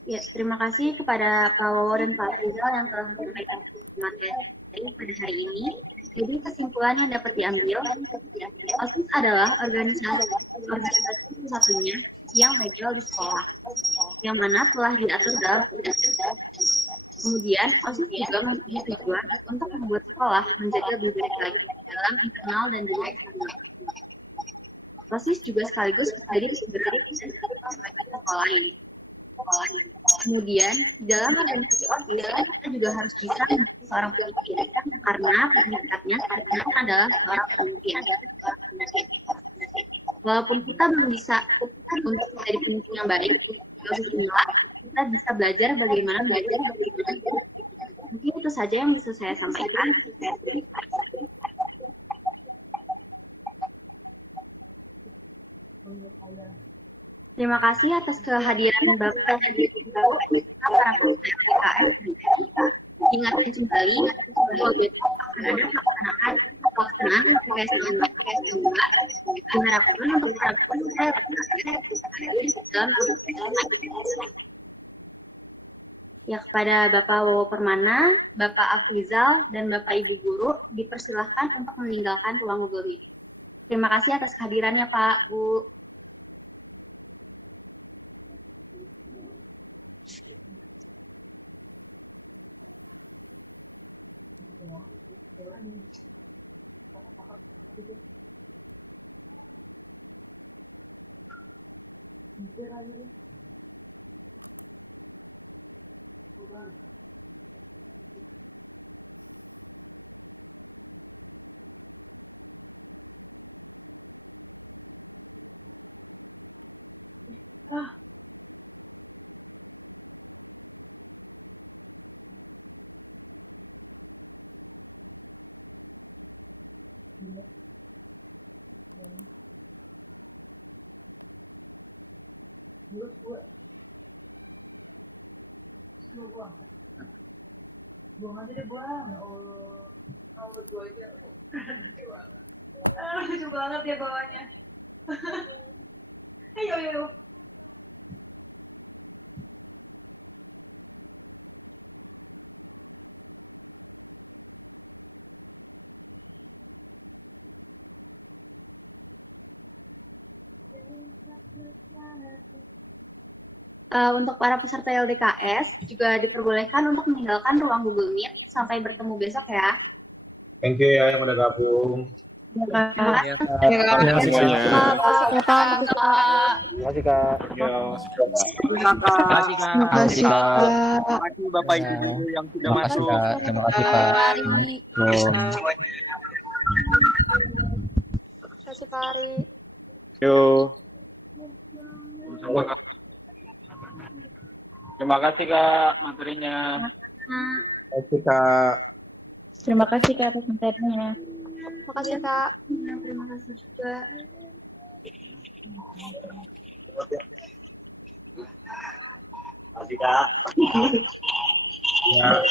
Ya, terima kasih kepada Pak Wowo dan Pak Rizal yang telah menyampaikan materi pada hari ini. Jadi kesimpulan yang dapat diambil, OSIS adalah organisasi satu-satunya yang legal di sekolah, yang mana telah diatur dalam undang-undang. Kemudian, OSIS juga mempunyai tujuan untuk membuat sekolah menjadi lebih baik lagi dalam internal dan juga eksternal. OSIS juga sekaligus menjadi sumber sebagai sekolah lain. Kemudian, dalam organisasi OSIS, kita juga harus bisa menjadi seorang pemimpin, karena predikatnya adalah seorang pemimpin. Walaupun kita belum bisa untuk menjadi pemimpin yang baik, OSIS inilah kita bisa belajar bagaimana menjadi pemimpin. Mungkin itu itu saja yang bisa saya sampaikan. Terima kasih atas kehadiran Bapak dan Ibu para peserta LDKS. Ingatkan kembali bahwa besok akan ada pelaksanaan LDKS diharapkan untuk para peserta LDKS dalam ya, kepada Bapak Wowo Permana, Bapak Afrizal, dan Bapak Ibu Guru dipersilahkan untuk meninggalkan ruang Google Meet. Terima kasih atas kehadirannya Pak, Bu. Buang aja deh, buang. Oh, kalau gue aja. Lucu banget ya bawahnya. Ayo, ayo. Untuk para peserta LDKS juga diperbolehkan untuk meninggalkan ruang Google Meet. Sampai bertemu besok ya. Thank you ya yang udah gabung. Terima kasih. Terima kasih, Kak. Terima kasih, Kak. Terima kasih, Kak. Terima kasih, Kak. Terima kasih, Kak. Terima kasih Bapak Ibu yang sudah Terima kasih, masuk. Kak. Terima kasih, Kak. Assalamualaikum. Terima kasih, Kak Ari. Yo. Terima kasih Kak materinya. Terima kasih, Kak. Terima kasih Kak atas materinya. Terima kasih, Kak. Terima kasih juga. Terima kasih, Kak. Ya.